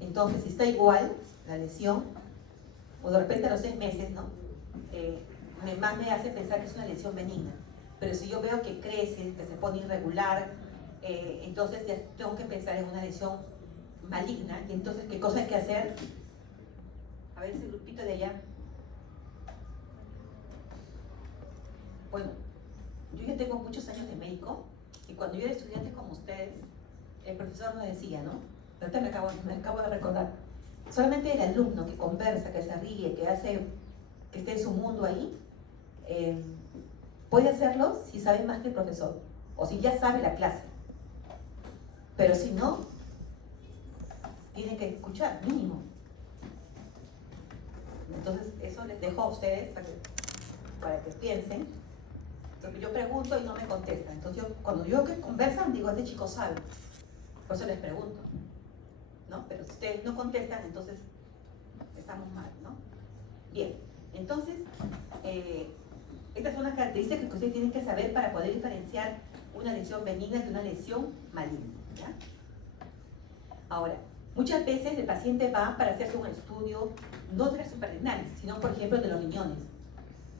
entonces si está igual la lesión, o de repente a los 6 meses, ¿no?, más me hace pensar que es una lesión benigna. Pero si yo veo que crece, que se pone irregular, entonces ya tengo que pensar en una lesión maligna. Y entonces, ¿qué cosa hay que hacer? A ver ese grupito de allá. Bueno, yo ya tengo muchos años de médico y cuando yo era estudiante como ustedes, el profesor nos decía, ¿no? Ahorita me acabo de recordar. Solamente el alumno que conversa, que se ríe, que hace, que esté en su mundo ahí, puede hacerlo si sabe más que el profesor o si ya sabe la clase. Pero si no, tienen que escuchar, mínimo. Entonces, eso les dejo a ustedes para que piensen. Porque yo pregunto y no me contestan. Entonces, cuando yo que conversan, digo, este chico sabe. Por eso les pregunto, ¿no? Pero si ustedes no contestan, entonces estamos mal, ¿no? Bien, entonces, estas son las características que ustedes tienen que saber para poder diferenciar una lesión benigna de una lesión maligna, ¿ya? Ahora, muchas veces el paciente va para hacerse un estudio no de las suprarrenales, sino por ejemplo de los riñones,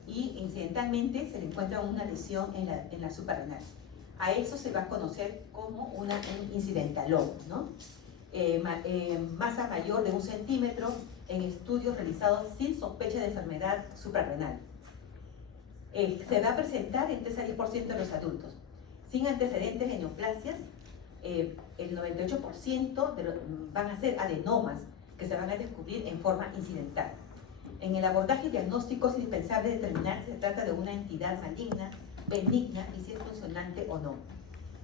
y incidentalmente se le encuentra una lesión en la suprarrenal. A eso se va a conocer como un incidentaloma, ¿no? Masa mayor de 1 centímetro en estudios realizados sin sospecha de enfermedad suprarrenal. Se va a presentar en 3 a 10% de los adultos. Sin antecedentes de neoplasias, el 98% van a ser adenomas que se van a descubrir en forma incidental. En el abordaje diagnóstico es indispensable determinar si se trata de una entidad maligna, benigna y si es funcionante o no.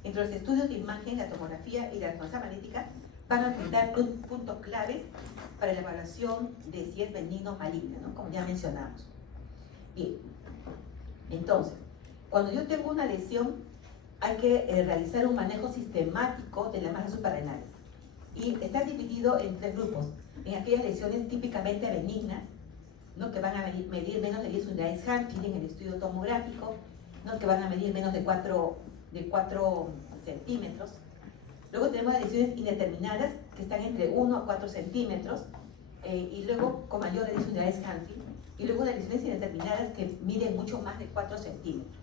Entre los estudios de imagen, la tomografía y la resonancia magnética van a brindar puntos claves para la evaluación de si es benigno o maligno, ¿no?, como ya mencionamos. Bien, entonces, cuando yo tengo una lesión, hay que realizar un manejo sistemático de las masas suprarrenales. Y está dividido en 3 grupos. En aquellas lesiones típicamente benignas, ¿no?, que van a medir menos de 10 unidades Hanfield en el estudio tomográfico, ¿no?, que van a medir menos de 4 centímetros. Luego tenemos las lesiones indeterminadas, que están entre 1 a 4 centímetros, y luego con mayor de 10 unidades Hanfield. Y luego las lesiones indeterminadas que miden mucho más de 4 centímetros.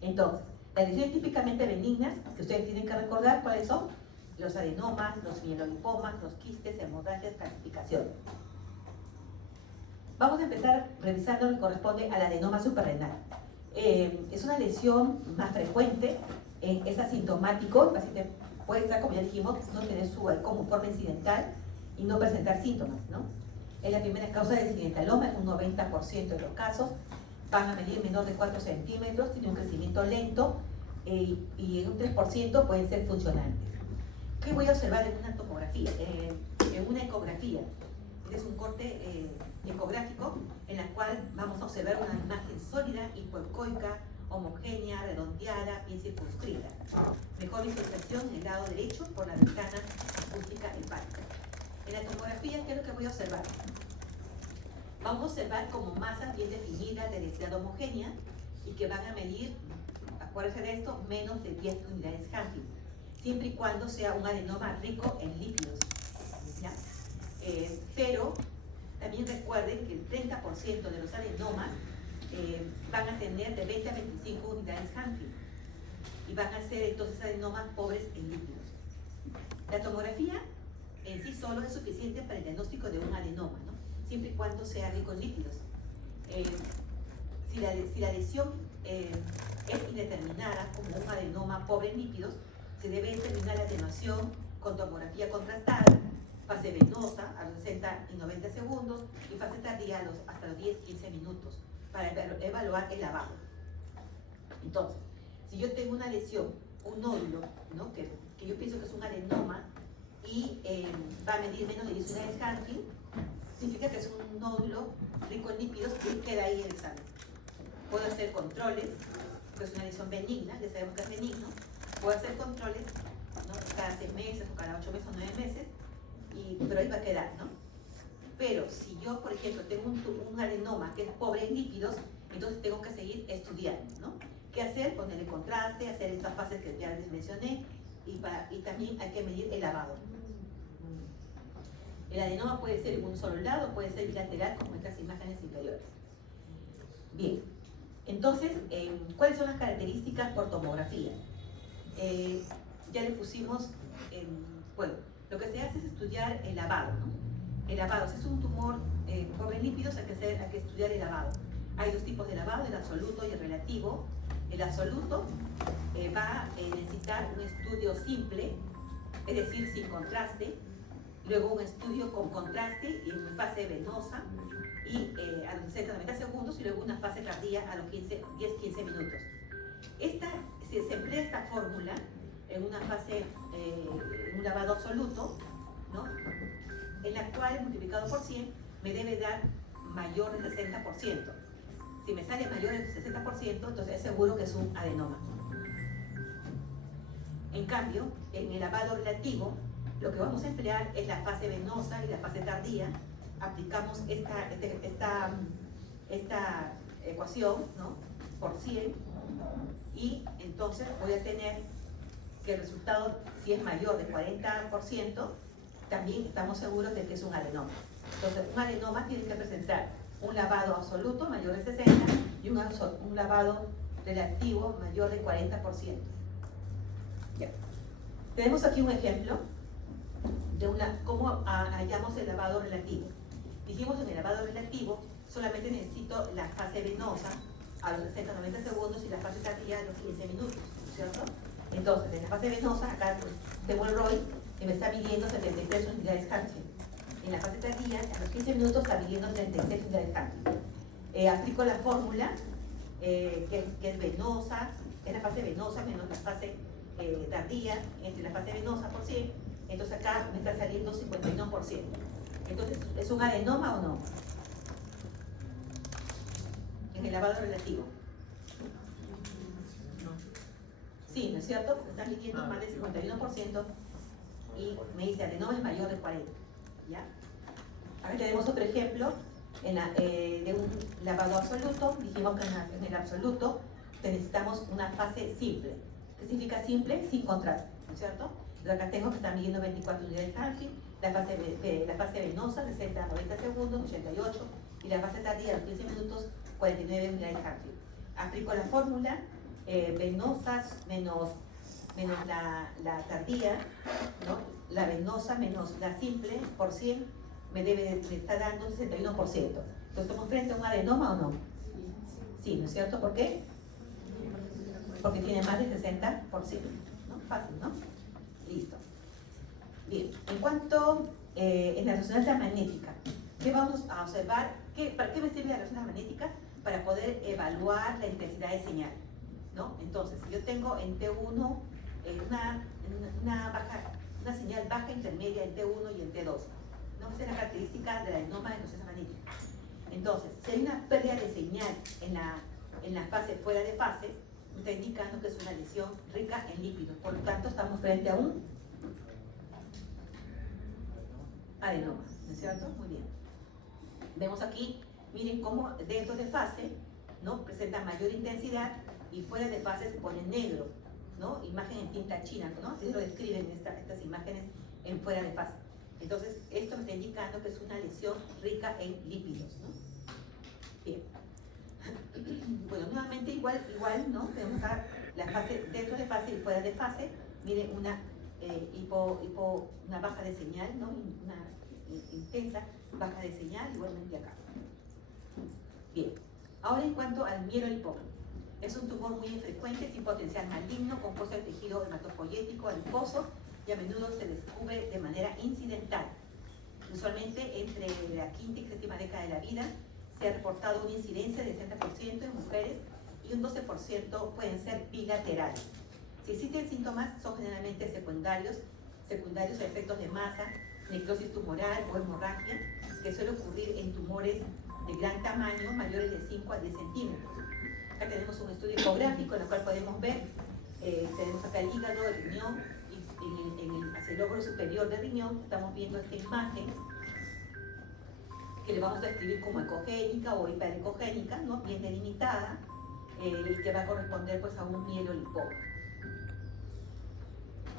Entonces, las lesiones típicamente benignas, que ustedes tienen que recordar cuáles son: los adenomas, los mielolipomas, los quistes, hemorragias, calcificación. Vamos a empezar revisando lo que corresponde al adenoma suprarrenal. Es una lesión más frecuente, es asintomático, el paciente puede estar, como ya dijimos, no tener su como forma incidental y no presentar síntomas, ¿no? Es la primera causa de incidentaloma en un 90% de los casos. Van a medir menor de 4 centímetros, tiene un crecimiento lento y en un 3% pueden ser funcionantes. ¿Qué voy a observar en una tomografía? En una ecografía. Este es un corte ecográfico en la cual vamos a observar una imagen sólida, hipoecoica, homogénea, redondeada, bien circunscrita. Mejor visualización en el lado derecho por la ventana acústica hepática. En la tomografía, ¿qué es lo que voy a observar? Vamos a observar como masas bien definidas de densidad homogénea y que van a medir, acuérdense de esto, menos de 10 unidades Hanfield, siempre y cuando sea un adenoma rico en lípidos, ¿ya? Pero también recuerden que el 30% de los adenomas van a tener de 20 a 25 unidades Hanfield y van a ser entonces adenomas pobres en lípidos. La tomografía en sí solo es suficiente para el diagnóstico de un adenoma, ¿no?, siempre y cuando sea rico en lípidos. Si la lesión es indeterminada como un adenoma pobre en lípidos, se debe determinar la atenuación con tomografía contrastada fase venosa a los 60 y 90 segundos y fase tardía hasta los 10-15 minutos para evaluar el lavado. Entonces, si yo tengo una lesión, un nódulo, ¿no? que yo pienso que es un adenoma y va a medir menos de 10 unidades Harkin, significa que es un nódulo rico en lípidos que queda ahí en el sangre. Puedo hacer controles, que es una lesión benigna, ya sabemos que es benigno. Puedo hacer controles, ¿no? Cada 6 meses, o cada 8 meses o 9 meses, pero ahí va a quedar, ¿no? Pero si yo, por ejemplo, tengo un adenoma que es pobre en lípidos, entonces tengo que seguir estudiando, ¿no? ¿Qué hacer? Ponerle contraste, hacer estas fases que ya les mencioné, y también hay que medir el lavado. El adenoma puede ser en un solo lado, puede ser bilateral, como estas imágenes inferiores. Bien, entonces, ¿cuáles son las características por tomografía? Ya le pusimos, bueno, lo que se hace es estudiar el lavado, ¿no? El lavado, si es un tumor pobre en lípidos, hay que estudiar el lavado. Hay dos tipos de lavado, el absoluto y el relativo. El absoluto va a necesitar un estudio simple, es decir, sin contraste, luego un estudio con contraste y en fase venosa y a los 60-90 segundos, y luego una fase tardía a los 10-15 minutos. Si se emplea esta fórmula en una fase, un lavado absoluto, ¿no? En la cual multiplicado por 100 me debe dar mayor del 60%. Si me sale mayor del 60%, entonces es seguro que es un adenoma. En cambio, en el lavado relativo, lo que vamos a emplear es la fase venosa y la fase tardía. Aplicamos esta ecuación, ¿no? Por 100, y entonces voy a tener que el resultado, si es mayor de 40%, también estamos seguros de que es un adenoma. Entonces, un adenoma tiene que presentar un lavado absoluto mayor de 60 y un lavado relativo mayor de 40%. Ya. Tenemos aquí un ejemplo de cómo hallamos el lavado relativo. Dijimos en el lavado relativo solamente necesito la fase venosa a los 60-90 segundos y la fase tardía a los 15 minutos, ¿cierto? Entonces, en la fase venosa, acá tengo el ROI que me está midiendo 73 unidades Harkin. En la fase tardía, a los 15 minutos está midiendo 36 unidades Harkin. Aplico la fórmula que es venosa, es la fase venosa menos la fase tardía, entre la fase venosa por 100, entonces acá me está saliendo 51%. Entonces, ¿es un adenoma o no? En el lavado relativo. Sí, ¿no es cierto? Porque están midiendo más del 51% y me dice adenoma es mayor de 40. ¿Ya? Acá tenemos otro ejemplo de un lavado absoluto. Dijimos que en el absoluto necesitamos una fase simple. ¿Qué significa simple? Sin contraste, ¿no es cierto? Entonces acá tengo que estar midiendo 24 unidades Harkin, la fase venosa de 60 a 90 segundos, 88, y la fase tardía a los 15 minutos, 49 unidades Harkin. Aplico la fórmula, venosas menos la tardía, ¿no? La venosa menos la simple por 100 me está dando 61%. Entonces, ¿estamos frente a un adenoma o no? Sí, ¿no es cierto? ¿Por qué? Porque tiene más del 60%, ¿no? Fácil, ¿no? Listo. Bien, en cuanto en la resonancia magnética, ¿qué vamos a observar? ¿Para qué me sirve la resonancia magnética? Para poder evaluar la intensidad de señal, ¿no? Entonces, si yo tengo en T1 una señal baja intermedia en T1 y en T2, ¿no? Esa es la característica de la adenoma de resonancia magnética. Entonces, si hay una pérdida de señal en la fase fuera de fase, está indicando que es una lesión rica en lípidos. Por lo tanto, estamos frente a un adenoma, ¿no es cierto? Muy bien. Vemos aquí, miren cómo dentro de fase, ¿no? Presenta mayor intensidad y fuera de fase se pone negro, ¿no? Imagen en tinta china, ¿no? Así lo describen estas imágenes en fuera de fase. Entonces, esto me está indicando que es una lesión rica en lípidos, ¿no? Bien. Bueno, nuevamente igual, ¿no? Tenemos acá la fase dentro de fase y fuera de fase. Miren una baja de señal, ¿no? Una intensa baja de señal, igualmente acá. Bien. Ahora en cuanto al mielolipoma. Es un tumor muy infrecuente, sin potencial maligno, compuesto de tejido hematopoyético adiposo y a menudo se descubre de manera incidental. Usualmente entre la quinta y séptima década de la vida se ha reportado una incidencia de 60% en mujeres y un 12% pueden ser bilaterales. Si existen síntomas, son generalmente secundarios a efectos de masa, necrosis tumoral o hemorragia, que suele ocurrir en tumores de gran tamaño, mayores de 5 a 10 centímetros. Acá tenemos un estudio ecográfico en el cual podemos ver, tenemos acá el hígado, el riñón, y hacia el lóbulo superior del riñón estamos viendo esta imagen que le vamos a describir como ecogénica o hiperecogénica, ¿no? Bien delimitada, y que va a corresponder pues a un mielolipoma.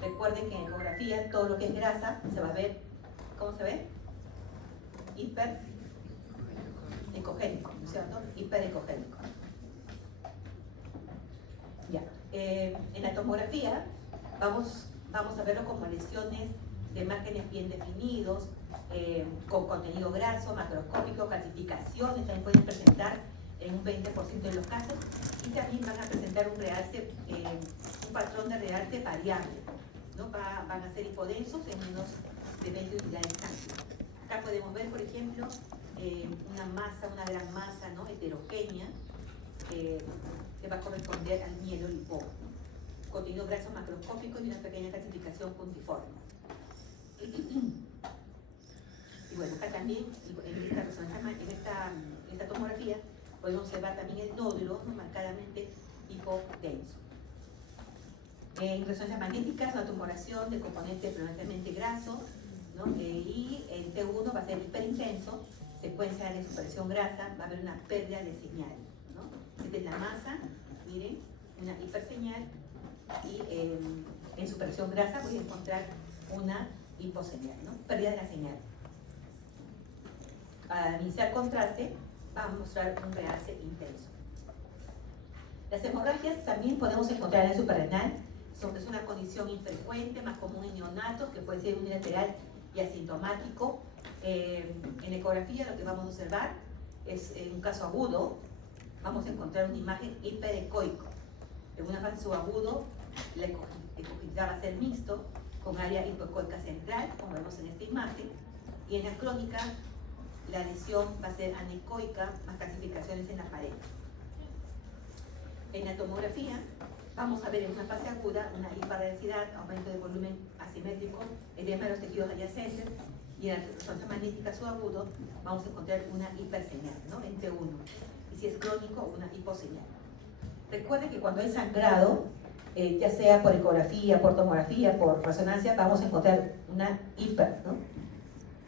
Recuerden que en ecografía todo lo que es grasa se va a ver, ¿cómo se ve? Hiperecogénico, ¿no es cierto? Hiperecogénico. Ya. En la tomografía vamos a verlo como lesiones de márgenes bien definidos, con contenido graso, macroscópico, calcificaciones, también pueden presentar en un 20% de los casos, y también van a presentar un patrón de realce variable, ¿no? Van a ser hipodensos en menos de 20 unidades ángel. Acá podemos ver, por ejemplo, una gran masa, ¿no? Heterogénea, que va a corresponder al mielolipoma. Contenido graso macroscópico y una pequeña calcificación puntiforme. Y bueno, acá también, en esta tomografía, podemos observar también el nódulo, ¿no? Marcadamente hipodenso. En resonancias magnéticas, una tumoración del componente predominantemente graso, ¿no? Y el T1 va a ser hiperintenso, secuencia de supresión grasa, va a haber una pérdida de señal, ¿no? Esta es la masa, miren, una hiperseñal, y en supresión grasa voy a encontrar una hiposeñal, ¿no? Pérdida de la señal. Al iniciar contraste, va a mostrar un realce intenso. Las hemorragias también podemos encontrar en el suprarrenal. Es una condición infrecuente, más común en neonatos, que puede ser unilateral y asintomático. En ecografía lo que vamos a observar es, en un caso agudo, vamos a encontrar una imagen hiperecoico. En una fase subagudo, la ecogicidad va a ser mixto, con área hipoecoica central, como vemos en esta imagen, y en la crónica, la lesión va a ser anecoica, más calcificaciones en la pared. En la tomografía, vamos a ver en una fase aguda una hiperdensidad, aumento de volumen asimétrico, edema de los tejidos adyacentes, y en la resonancia magnética subagudo vamos a encontrar una hiperseñal, ¿no? En T1. Y si es crónico, una hiposeñal. Recuerden que cuando hay sangrado, ya sea por ecografía, por tomografía, por resonancia, vamos a encontrar una hiper, ¿no?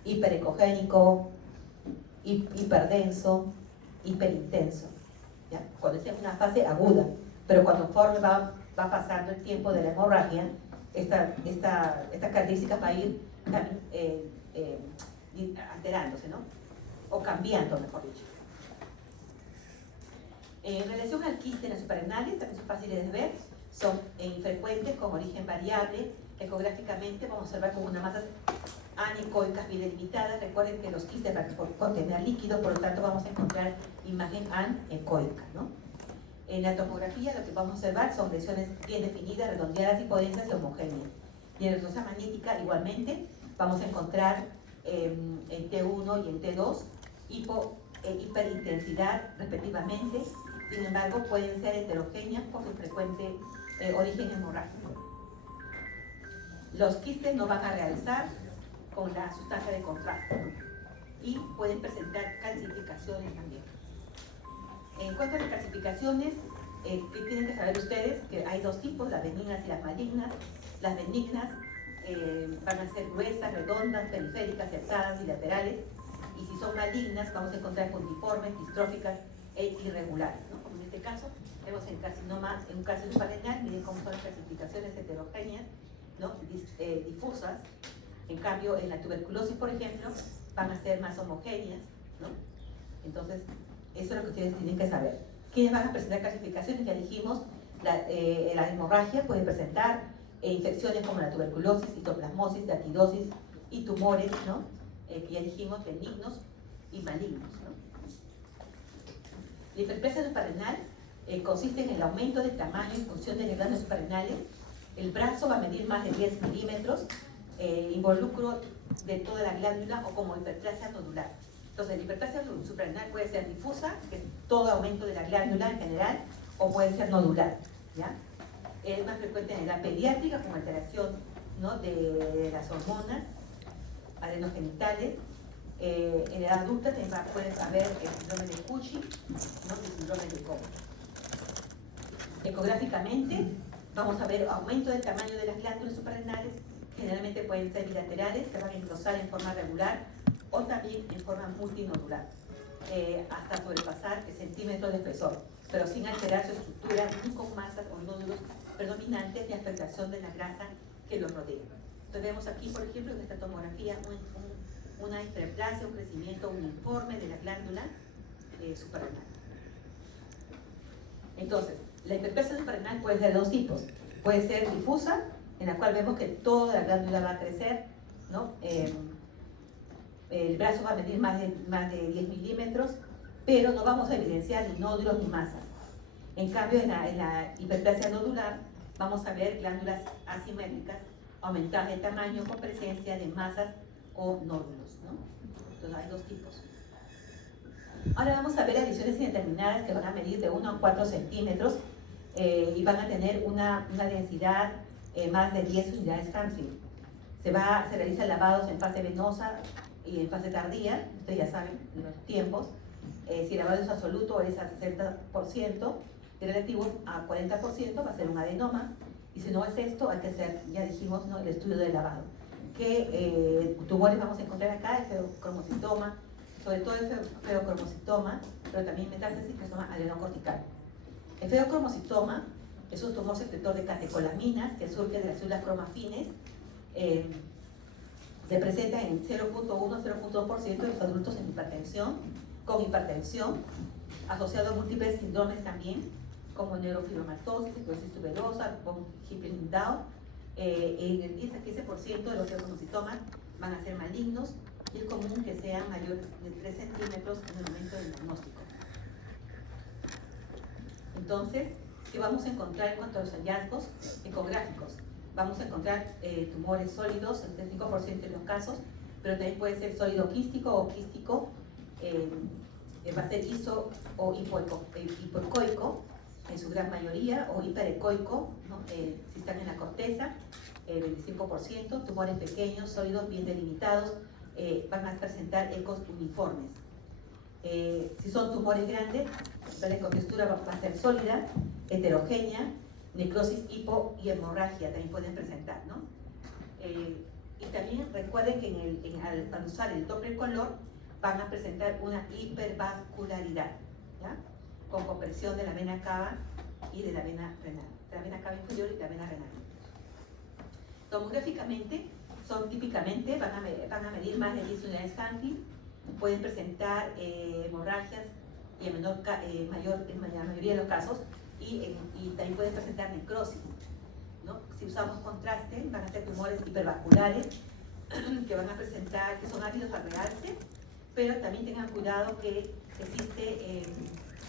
Hiperecogénico, hiperdenso, hiperintenso, ¿ya? Cuando es en una fase aguda, pero conforme va pasando el tiempo de la hemorragia, esta característica va a ir alterándose, ¿no? O cambiando, mejor dicho. En relación al quiste en las suprarrenales, también son fáciles de ver, son infrecuentes, con origen variable. Ecográficamente vamos a observar como una masa anecoicas bien delimitadas. Recuerden que los quistes van a contener líquidos, por lo tanto vamos a encontrar imagen anecoica, ¿no? En la tomografía lo que vamos a observar son lesiones bien definidas, redondeadas, hipodensas y homogéneas. Y en la resonancia magnética igualmente vamos a encontrar en T1 y en T2 hiperintensidad respectivamente. Sin embargo, pueden ser heterogéneas por su frecuente origen hemorrágico. Los quistes no van a realzar con la sustancia de contraste, ¿no? Y pueden presentar calcificaciones también. En cuanto a las calcificaciones, ¿qué tienen que saber ustedes? Que hay dos tipos, las benignas y las malignas. Las benignas van a ser gruesas, redondas, periféricas, cerradas, bilaterales. Y si son malignas, vamos a encontrar puntiformes, distróficas e irregulares, ¿no? Como en este caso, vemos en carcinoma, en un carcinoma suprarrenal, miren cómo son las clasificaciones heterogéneas, ¿no? Difusas. En cambio, en la tuberculosis, por ejemplo, van a ser más homogéneas, ¿no? Entonces, eso es lo que ustedes tienen que saber. ¿Quiénes van a presentar calcificaciones? Ya dijimos, la hemorragia puede presentar infecciones como la tuberculosis, citoplasmosis, datidosis y tumores, ¿no? Que ya dijimos, benignos y malignos, ¿no? La hiperplasia suprarrenal consiste en el aumento del tamaño en función de las glándulas suprarrenales. El brazo va a medir más de 10 milímetros, involucro de toda la glándula o como hiperplasia nodular. Entonces, la hiperplasia suprarrenal puede ser difusa, que es todo aumento de la glándula en general, o puede ser nodular, ¿ya? Es más frecuente en edad pediátrica, como alteración, ¿no?, de las hormonas, adenogenitales. En edad adulta también puede haber el síndrome de Cushing, ¿no?, y el síndrome de Cobb. Ecográficamente, vamos a ver aumento del tamaño de las glándulas suprarrenales. Generalmente pueden ser bilaterales, se van a engrosar en forma regular o también en forma multinodular, hasta sobrepasar el centímetro de espesor, pero sin alterar su estructura ni con masas o nódulos predominantes de afectación de la grasa que los rodea. Entonces vemos aquí, por ejemplo, en esta tomografía una hiperplasia, un crecimiento uniforme de la glándula suprarrenal. Entonces, la hiperplasia suprarrenal puede ser de dos tipos. Puede ser difusa, en la cual vemos que toda la glándula va a crecer, ¿no? El brazo va a medir más de 10 milímetros, pero no vamos a evidenciar ni nódulos ni masas. En cambio, en la hiperplasia nodular vamos a ver glándulas asimétricas aumentadas de tamaño con presencia de masas o nódulos, ¿no? Entonces hay dos tipos. Ahora vamos a ver las lesiones indeterminadas que van a medir de 1 a 4 centímetros y van a tener una densidad más de 10 unidades Hamsing. Se realizan lavados en fase venosa y en fase tardía, ustedes ya saben los tiempos. Si el lavado es absoluto es a 60%, y relativo a 40% va a ser un adenoma, y si no es esto, hay que hacer, ya dijimos, ¿no?, el estudio del lavado. ¿Qué tumores vamos a encontrar acá? El feocromocitoma, sobre todo el feocromocitoma, pero también metástasis que se llama adenocortical. El feocromocitoma es un tumor secretor de catecolaminas que surge de las células cromafines. Se presenta en 0.1-0.2% de los adultos con hipertensión, asociado a múltiples síndromes también, como neurofibromatosis, esclerosis tuberosa, von Hippel-Lindau. En el 10 a 15% de los feocromocitomas van a ser malignos y es común que sean mayores de 3 centímetros en el momento del diagnóstico. Entonces, ¿qué vamos a encontrar en cuanto a los hallazgos ecográficos? Vamos a encontrar tumores sólidos en el 35% de los casos, pero también puede ser sólido quístico o quístico, va a ser iso o hipoecoico en su gran mayoría, o hiperecoico, ¿no?, si están en la corteza, 25%, tumores pequeños, sólidos, bien delimitados, van a presentar ecos uniformes. Si son tumores grandes, la ecotextura va a ser sólida, heterogénea, necrosis hipo y hemorragia también pueden presentar, ¿no? Y también recuerden que al usar el Doppler color van a presentar una hipervascularidad, ¿ya?, con compresión de la vena cava y de la vena renal, de la vena cava inferior y de la vena renal. Tomográficamente, típicamente van a medir más de 10 unidades Hamsing, pueden presentar hemorragias y en la mayoría de los casos, y también pueden presentar necrosis, ¿no? Si usamos contraste, van a ser tumores hipervasculares que van a presentar, que son ávidos al realce, pero también tengan cuidado que existe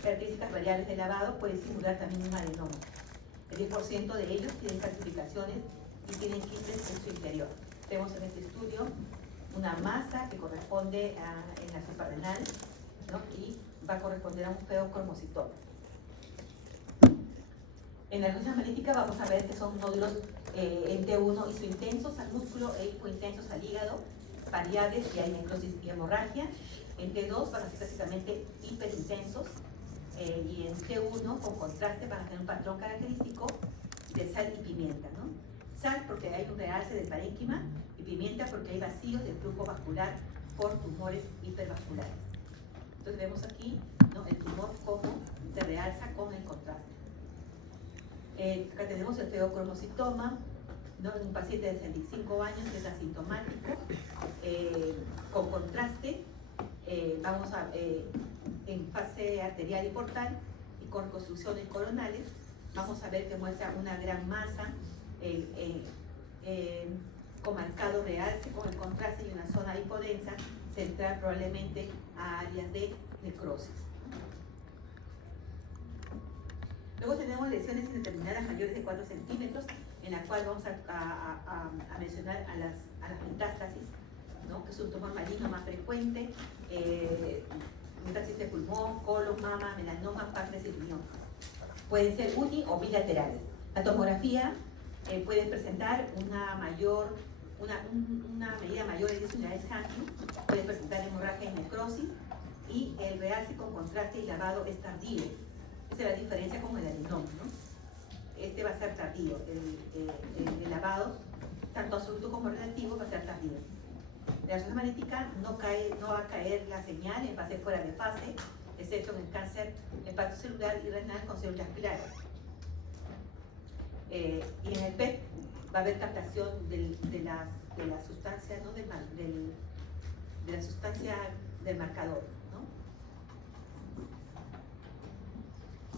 características variables de lavado, puede simular también un adenoma. El 10% de ellos tienen calcificaciones y tienen quistes en su interior. Vemos en este estudio una masa que corresponde en la suprarrenal, ¿no?, y va a corresponder a un feocromocitoma. En la resonancia magnética vamos a ver que son nódulos en T1 isointensos al músculo e hipointensos al hígado, variables y hay necrosis y hemorragia. En T2 van a ser básicamente hiperintensos, y en T1 con contraste van a tener un patrón característico de sal y pimienta, ¿no? Sal porque hay un realce del parénquima y pimienta porque hay vacíos del flujo vascular por tumores hipervasculares. Entonces vemos aquí, ¿no?, el tumor como se realza con el contraste. Acá tenemos el feocromocitoma, ¿no?, en un paciente de 65 años que es asintomático, con contraste. Vamos en fase arterial y portal y con reconstrucciones coronales, vamos a ver que muestra una gran masa con marcado realce con el contraste y una zona hipodensa central probablemente a áreas de necrosis. Luego tenemos lesiones indeterminadas mayores de 4 centímetros. en la cual vamos a mencionar a las metástasis, ¿no? Que es un tumor maligno más frecuente, metástasis de pulmón, colon, mama, melanoma, páncreas y riñón. Pueden ser uni o bilaterales. La tomografía puede presentar una medida mayor de 10 unidades Hankin, puede presentar hemorragia y necrosis, y el realce con contraste y lavado es tardío. Esa es la diferencia con el adenoma, ¿no? Este va a ser tardío, el lavado, tanto absoluto como relativo, va a ser tardío. La resonancia magnética no va a caer la señal en fase fuera de fase, excepto en el cáncer hepatocelular y renal con células claras. Y en el PET va a haber captación de la sustancia, ¿no? de la sustancia del marcador, ¿no?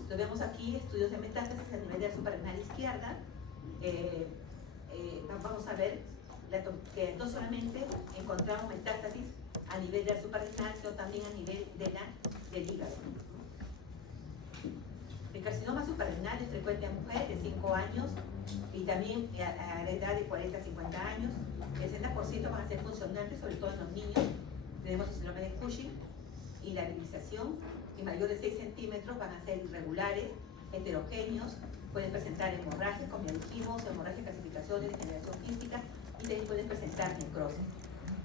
Lo vemos aquí, estudios de metástasis a nivel de la suprarrenal izquierda. Vamos a ver que no solamente encontramos metástasis a nivel de la suprarrenal, sino también a nivel del hígado. El carcinoma suprarrenal es frecuente en mujeres de 5 años y también a la edad de 40 a 50 años. El 60% van a ser funcionantes, sobre todo en los niños. Tenemos el síndrome de Cushing y la virilización, y mayores de 6 centímetros van a ser irregulares, heterogéneos, pueden presentar hemorragias, como ya dijimos, hemorragias, calcificaciones, degeneración quística, y también pueden presentar necrosis.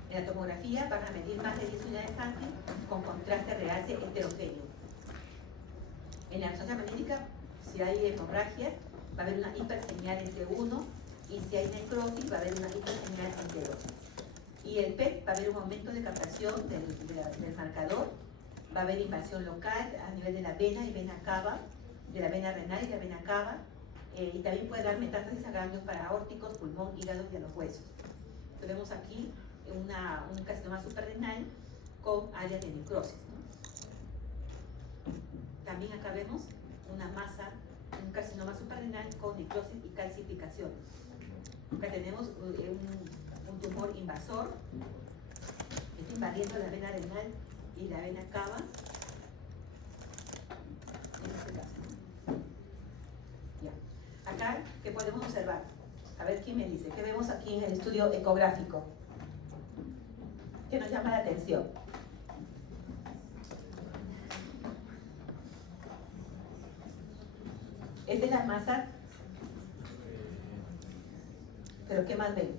En la tomografía van a medir más de 10 unidades Hankin con contraste realce heterogéneo. En la resonancia magnética, si hay hemorragias, va a haber una hiperseñal entre 1, y si hay necrosis, va a haber una hiperseñal entre 2. Y el PET va a haber un aumento de captación del marcador, va a haber invasión local a nivel de la vena y vena cava, de la vena renal y la vena cava, y también puede dar metástasis a ganglios paraórticos, pulmón, hígado y a los huesos. Entonces vemos aquí un carcinoma suprarrenal con áreas de necrosis, ¿no? También acá vemos una masa, un carcinoma suprarrenal con necrosis y calcificaciones. Acá tenemos un tumor invasor, está invadiendo la vena renal y la vena cava, en este caso, ¿no? Ya. Acá, ¿qué podemos observar? A ver quién me dice, ¿qué vemos aquí en el estudio ecográfico? ¿Qué nos llama la atención? Es de la masa, pero ¿qué más ven?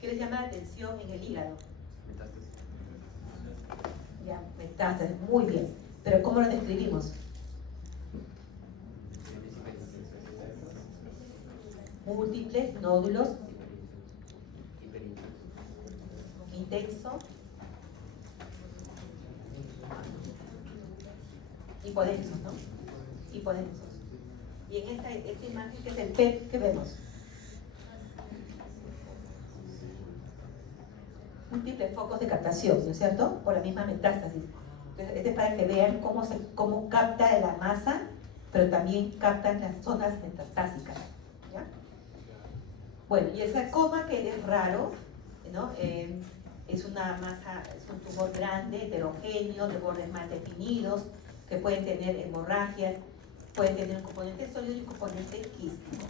¿Qué les llama la atención en el hígado? Ya, metástasis, muy bien. Pero ¿cómo lo describimos? Múltiples nódulos, intenso, hipodensos, ¿no? Hipodensos. Y en esta imagen, que es el PET, ¿qué vemos? Múltiples focos de captación, ¿no es cierto? Por la misma metástasis. Entonces, este es para que vean cómo capta la masa, pero también captan las zonas metastásicas, ¿ya? Bueno, y el sarcoma, que es raro, ¿no? Es una masa, es un tumor grande, heterogéneo, de bordes mal definidos, que pueden tener hemorragias, pueden tener un componente sólido y un componente quístico.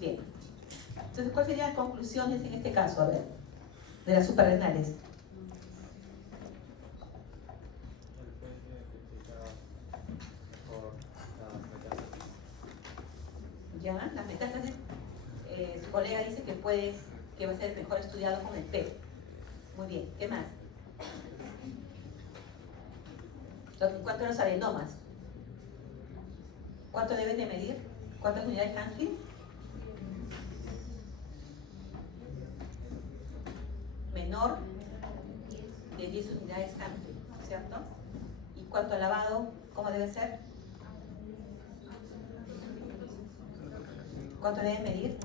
Bien. Entonces, ¿cuáles serían las conclusiones en este caso? A ver, de las suprarrenales. Ya, las metástasis, su colega dice que va a ser mejor estudiado con el PET. Muy bien, ¿qué más? En cuanto a los adenomas, ¿cuánto deben de medir? ¿Cuántas unidades Hankin? Menor de 10 unidades Hankin, ¿cierto? ¿Y cuánto al lavado, cómo debe ser? ¿Cuánto deben medir?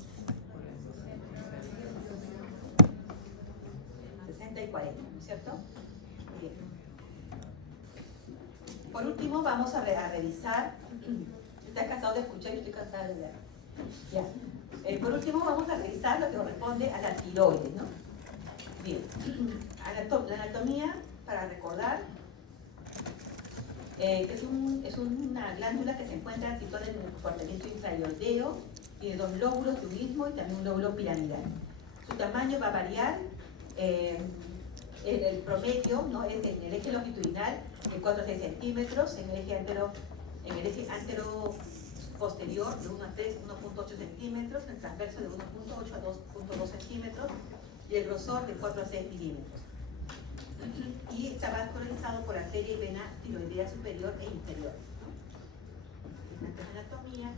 60 y 40, ¿no es cierto? Bien. Por último, vamos a revisar. ¿Estás cansado de escuchar? Yo estoy cansada de ver. Ya. Por último, vamos a revisar lo que corresponde a la tiroides, ¿no? Bien, la anatomía, para recordar, es una glándula que se encuentra situada en el compartimento infrayoreo, tiene 2 lóbulos de un istmo y también un lóbulo piramidal. Su tamaño va a variar, el promedio, ¿no?, es en el eje longitudinal de 4 a 6 centímetros, en el eje antero posterior de 1 a 3, 1.8 centímetros, en el transverso de 1.8 a 2.2 centímetros y el grosor de 4 a 6 milímetros. Y está vascularizado por arteria y vena tiroidea superior e inferior, ¿no? Esta es la anatomía.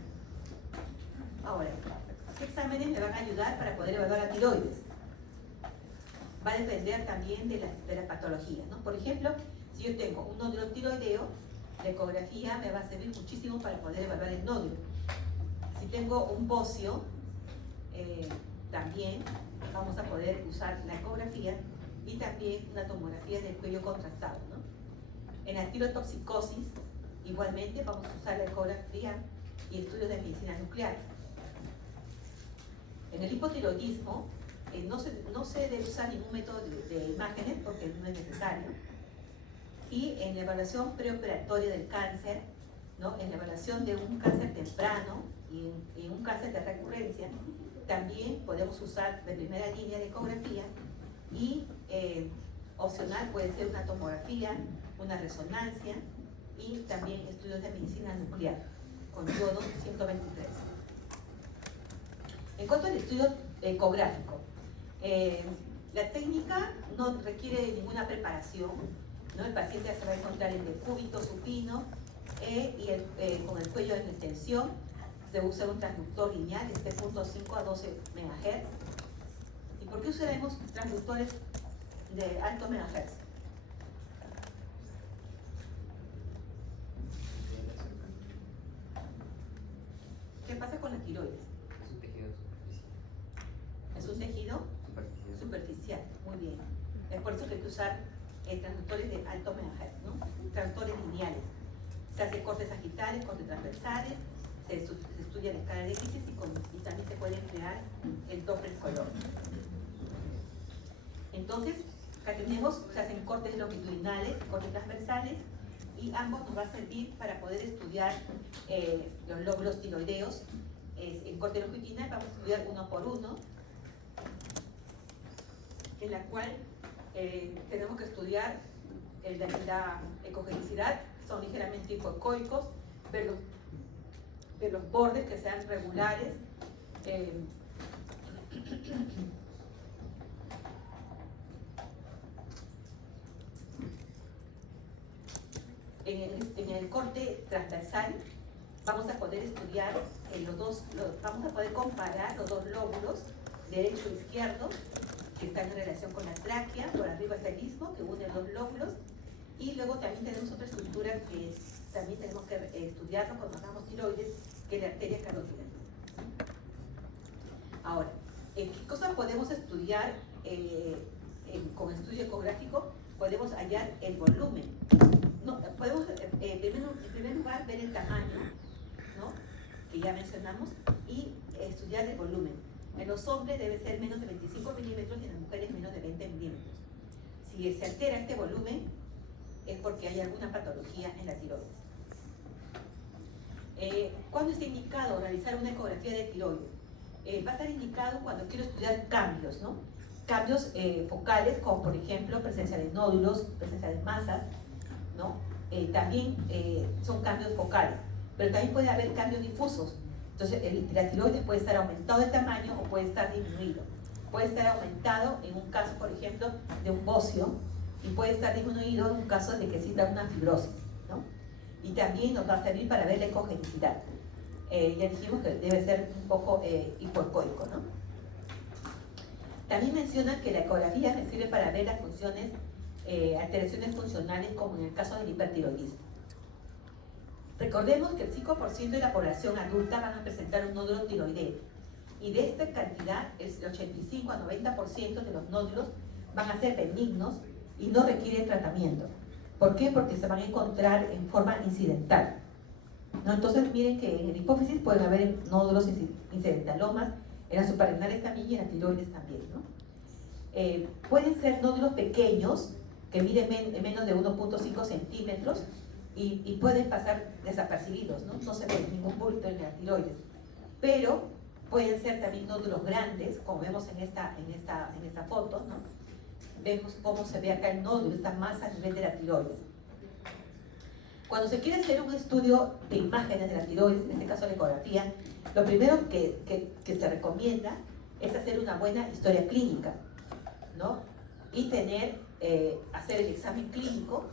Ahora, ¿qué exámenes me van a ayudar para poder evaluar la tiroides? Va a depender también de las patologías, ¿no? Por ejemplo, si yo tengo un nódulo tiroideo, la ecografía me va a servir muchísimo para poder evaluar el nódulo. Si tengo un bocio, también vamos a poder usar la ecografía y también una tomografía del cuello contrastado, ¿no? En la tirotoxicosis, igualmente vamos a usar la ecografía y estudios de medicina nuclear. En el hipotiroidismo, no se debe usar ningún método de imágenes porque no es necesario. Y en la evaluación preoperatoria del cáncer, ¿no?, en la evaluación de un cáncer temprano y en un cáncer de recurrencia, también podemos usar de primera línea de ecografía y opcional puede ser una tomografía, una resonancia y también estudios de medicina nuclear con yodo 123. En cuanto al estudio ecográfico, la técnica no requiere ninguna preparación, ¿no? El paciente se va a encontrar en decúbito supino con el cuello en extensión. Se usa un transductor lineal de 7.5 a 12 MHz. ¿Y por qué usaremos transductores de alto MHz? ¿Qué pasa con la tiroides? Es un tejido Es superficial. un tejido superficial, muy bien. Es por eso que hay que usar transductores de alto MHz, ¿no? Transductores lineales. Se hacen cortes sagittales, cortes transversales, se estudia la escala de grises y también se puede emplear el Doppler color. Entonces, acá tenemos, se hacen cortes longitudinales, cortes transversales, y ambos nos va a servir para poder estudiar los lóbulos tiroideos. En corte longitudinal vamos a estudiar uno por uno, en la cual tenemos que estudiar la ecogenicidad, son ligeramente hipoecoicos, ver los bordes que sean regulares. En el corte transversal vamos a poder estudiar vamos a poder comparar los 2 lóbulos, derecho e izquierdo, que están en relación con la tráquea. Por arriba está el istmo que une 2 lóbulos, y luego también tenemos otra estructura que también tenemos que estudiarlo cuando hagamos tiroides, que es la arteria carótida. Ahora, ¿qué cosas podemos estudiar con estudio ecográfico? Podemos hallar el volumen. No, podemos en primer lugar ver el tamaño, ¿no?, que ya mencionamos, y estudiar el volumen. En los hombres debe ser menos de 25 milímetros y en las mujeres menos de 20 milímetros. Si se altera este volumen es porque hay alguna patología en la tiroides. ¿Cuándo está indicado realizar una ecografía de tiroides? Va a estar indicado cuando quiero estudiar cambios, ¿no? Cambios focales, como por ejemplo presencia de nódulos, presencia de masas, ¿no? También son cambios focales, pero también puede haber cambios difusos. Entonces, la tiroides puede estar aumentado de tamaño o puede estar disminuido. Puede estar aumentado en un caso, por ejemplo, de un bocio, y puede estar disminuido en un caso de que exista una fibrosis, ¿no? Y también nos va a servir para ver la ecogenicidad. Ya dijimos que debe ser un poco hipoecoico, ¿no? También menciona que la ecografía me sirve para ver las funciones, alteraciones funcionales, como en el caso del hipertiroidismo. Recordemos que el 5% de la población adulta van a presentar un nódulo tiroideo, y de esta cantidad, el 85 a 90% de los nódulos van a ser benignos y no requieren tratamiento. ¿Por qué? Porque se van a encontrar en forma incidental, ¿no? Entonces miren que en el hipófisis pueden haber nódulos incidentalomas, en las suprarrenales también y en las tiroides también, ¿no? pueden ser nódulos pequeños que miden menos de 1.5 centímetros y pueden pasar desapercibidos, ¿no? No se ve ningún bulto en la tiroides. Pero pueden ser también nódulos grandes, como vemos en esta foto, ¿no? Vemos cómo se ve acá el nódulo, está más a nivel de la tiroides. Cuando se quiere hacer un estudio de imágenes de la tiroides, en este caso la ecografía, lo primero que se recomienda es hacer una buena historia clínica, ¿no? Y hacer el examen clínico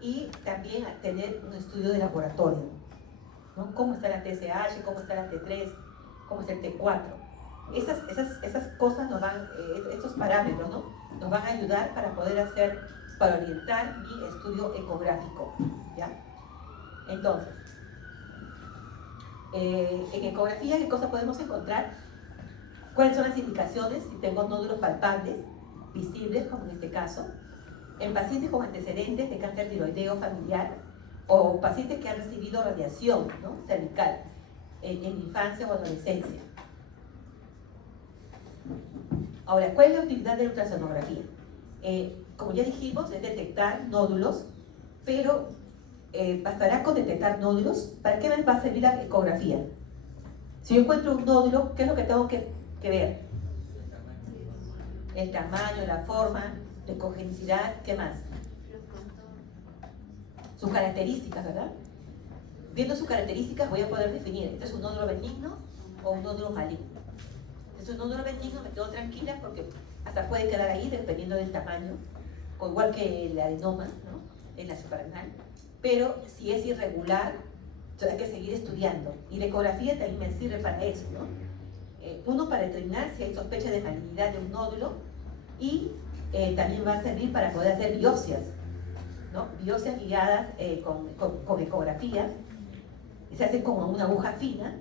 y también tener un estudio de laboratorio, ¿no? Cómo está la TSH, cómo está la T3, cómo está el T4. Esas cosas estos parámetros, ¿no? Nos van a ayudar para orientar mi estudio ecográfico, ¿ya? Entonces, en ecografía, ¿qué cosa podemos encontrar? ¿Cuáles son las indicaciones? Si tengo nódulos palpables, visibles, como en este caso, en pacientes con antecedentes de cáncer tiroideo familiar o pacientes que han recibido radiación, ¿no? Cervical en infancia o adolescencia. Ahora, ¿cuál es la utilidad de la ultrasonografía? Como ya dijimos, es detectar nódulos, pero ¿bastará con detectar nódulos? ¿Para qué me va a servir la ecografía? Si yo encuentro un nódulo, ¿qué es lo que tengo que ver? El tamaño, la forma, la ecogenicidad, ¿qué más? Sus características, ¿verdad? Viendo sus características voy a poder definir, ¿este es un nódulo benigno o un nódulo maligno? Si es un nódulo benigno, me quedo tranquila porque hasta puede quedar ahí dependiendo del tamaño, o igual que el adenoma, ¿no? En la suprarrenal. Pero si es irregular, hay que seguir estudiando. Y la ecografía también me sirve para eso, ¿no? Uno, para determinar si hay sospecha de malignidad de un nódulo, y también va a servir para poder hacer biopsias, ¿no? Biopsias guiadas con ecografía. Se hace con una aguja fina.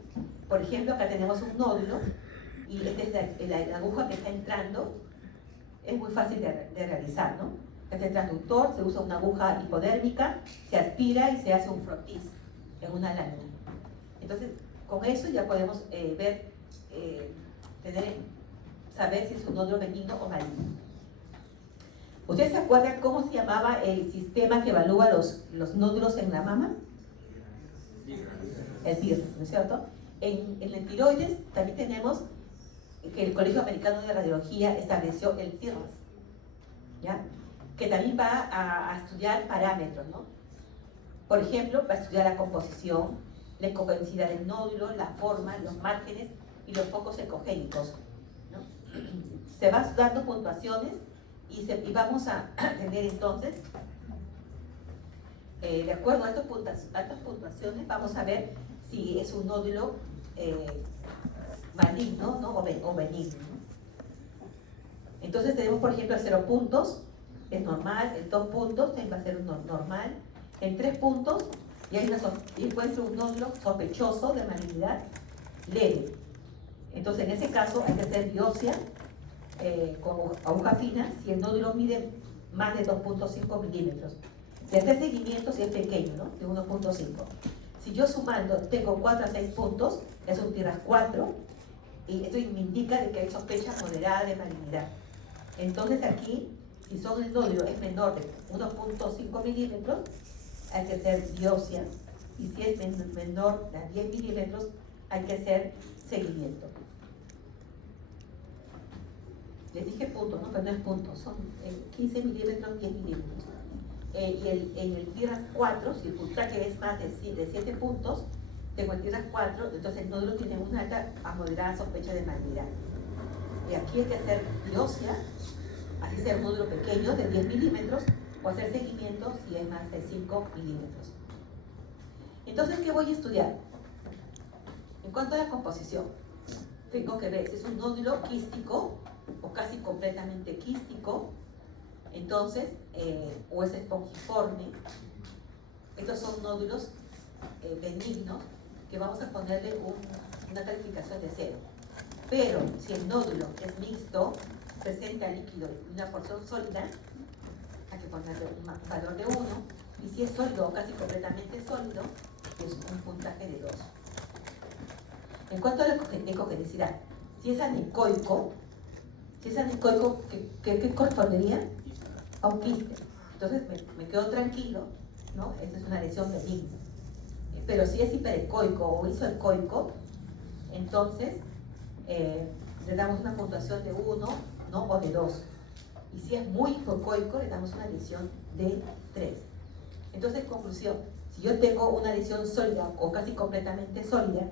Por ejemplo, acá tenemos un nódulo y esta es la aguja que está entrando. Es muy fácil de realizar, ¿no? Este transductor, se usa una aguja hipodérmica, se aspira y se hace un frotis en una lámina. Entonces, con eso ya podemos saber si es un nódulo benigno o maligno. ¿Ustedes se acuerdan cómo se llamaba el sistema que evalúa los nódulos en la mama? El TIRS, ¿no es cierto? En el tiroides también tenemos que el Colegio Americano de Radiología estableció el TIRS, ¿ya? Que también va a estudiar parámetros, ¿no? Por ejemplo, va a estudiar la composición, la ecogenicidad del nódulo, la forma, los márgenes y los focos ecogénicos, ¿no? Se va dando puntuaciones y vamos a tener entonces, de acuerdo a estas puntuaciones, vamos a ver si es un nódulo maligno, ¿no? o benigno, ¿no? Entonces tenemos, por ejemplo, 0 puntos, es normal, en 2 puntos también va a ser normal, en 3 puntos y encuentro un nódulo sospechoso de malignidad leve. Entonces en ese caso hay que hacer biopsia con aguja fina si el nódulo mide más de 2.5 milímetros. De hacer seguimiento si es pequeño, ¿no? De 1.5. Si yo sumando tengo 4 a 6 puntos, es un TIRAS 4, y esto me indica de que hay sospecha moderada de malignidad. Entonces aquí, si el nódulo es menor de 1.5 milímetros, hay que hacer biopsia, y si es menor de 10 milímetros, hay que hacer seguimiento. Les dije puntos, ¿no? Pero no es puntos, son 15 milímetros, 10 milímetros. Y en el TIRAS 4, si el puntaje es más de 7 puntos, tengo el TIRAS 4, entonces el nódulo tiene una alta a moderada sospecha de malignidad. Y aquí hay que hacer biopsia, así sea un nódulo pequeño de 10 milímetros, o hacer seguimiento si es más de 5 milímetros. Entonces, ¿qué voy a estudiar? En cuanto a la composición, tengo que ver si es un nódulo quístico o casi completamente quístico, entonces, o es espongiforme. Estos son nódulos benignos que vamos a ponerle una calificación de 0. Pero si el nódulo es mixto, presenta líquido y una porción sólida, hay que ponerle un valor de 1. Y si es sólido o casi completamente sólido, es un puntaje de 2. En cuanto a la ecogenicidad, si es anecoico, Si es anecoico, ¿qué correspondería? A un quiste. Entonces me quedo tranquilo, ¿no? Esta es una lesión benigna. Pero si es hiperecoico o isoecoico, entonces le damos una puntuación de 1, ¿no? O de 2. Y si es muy hipocoico, le damos una lesión de 3. Entonces, en conclusión, si yo tengo una lesión sólida o casi completamente sólida,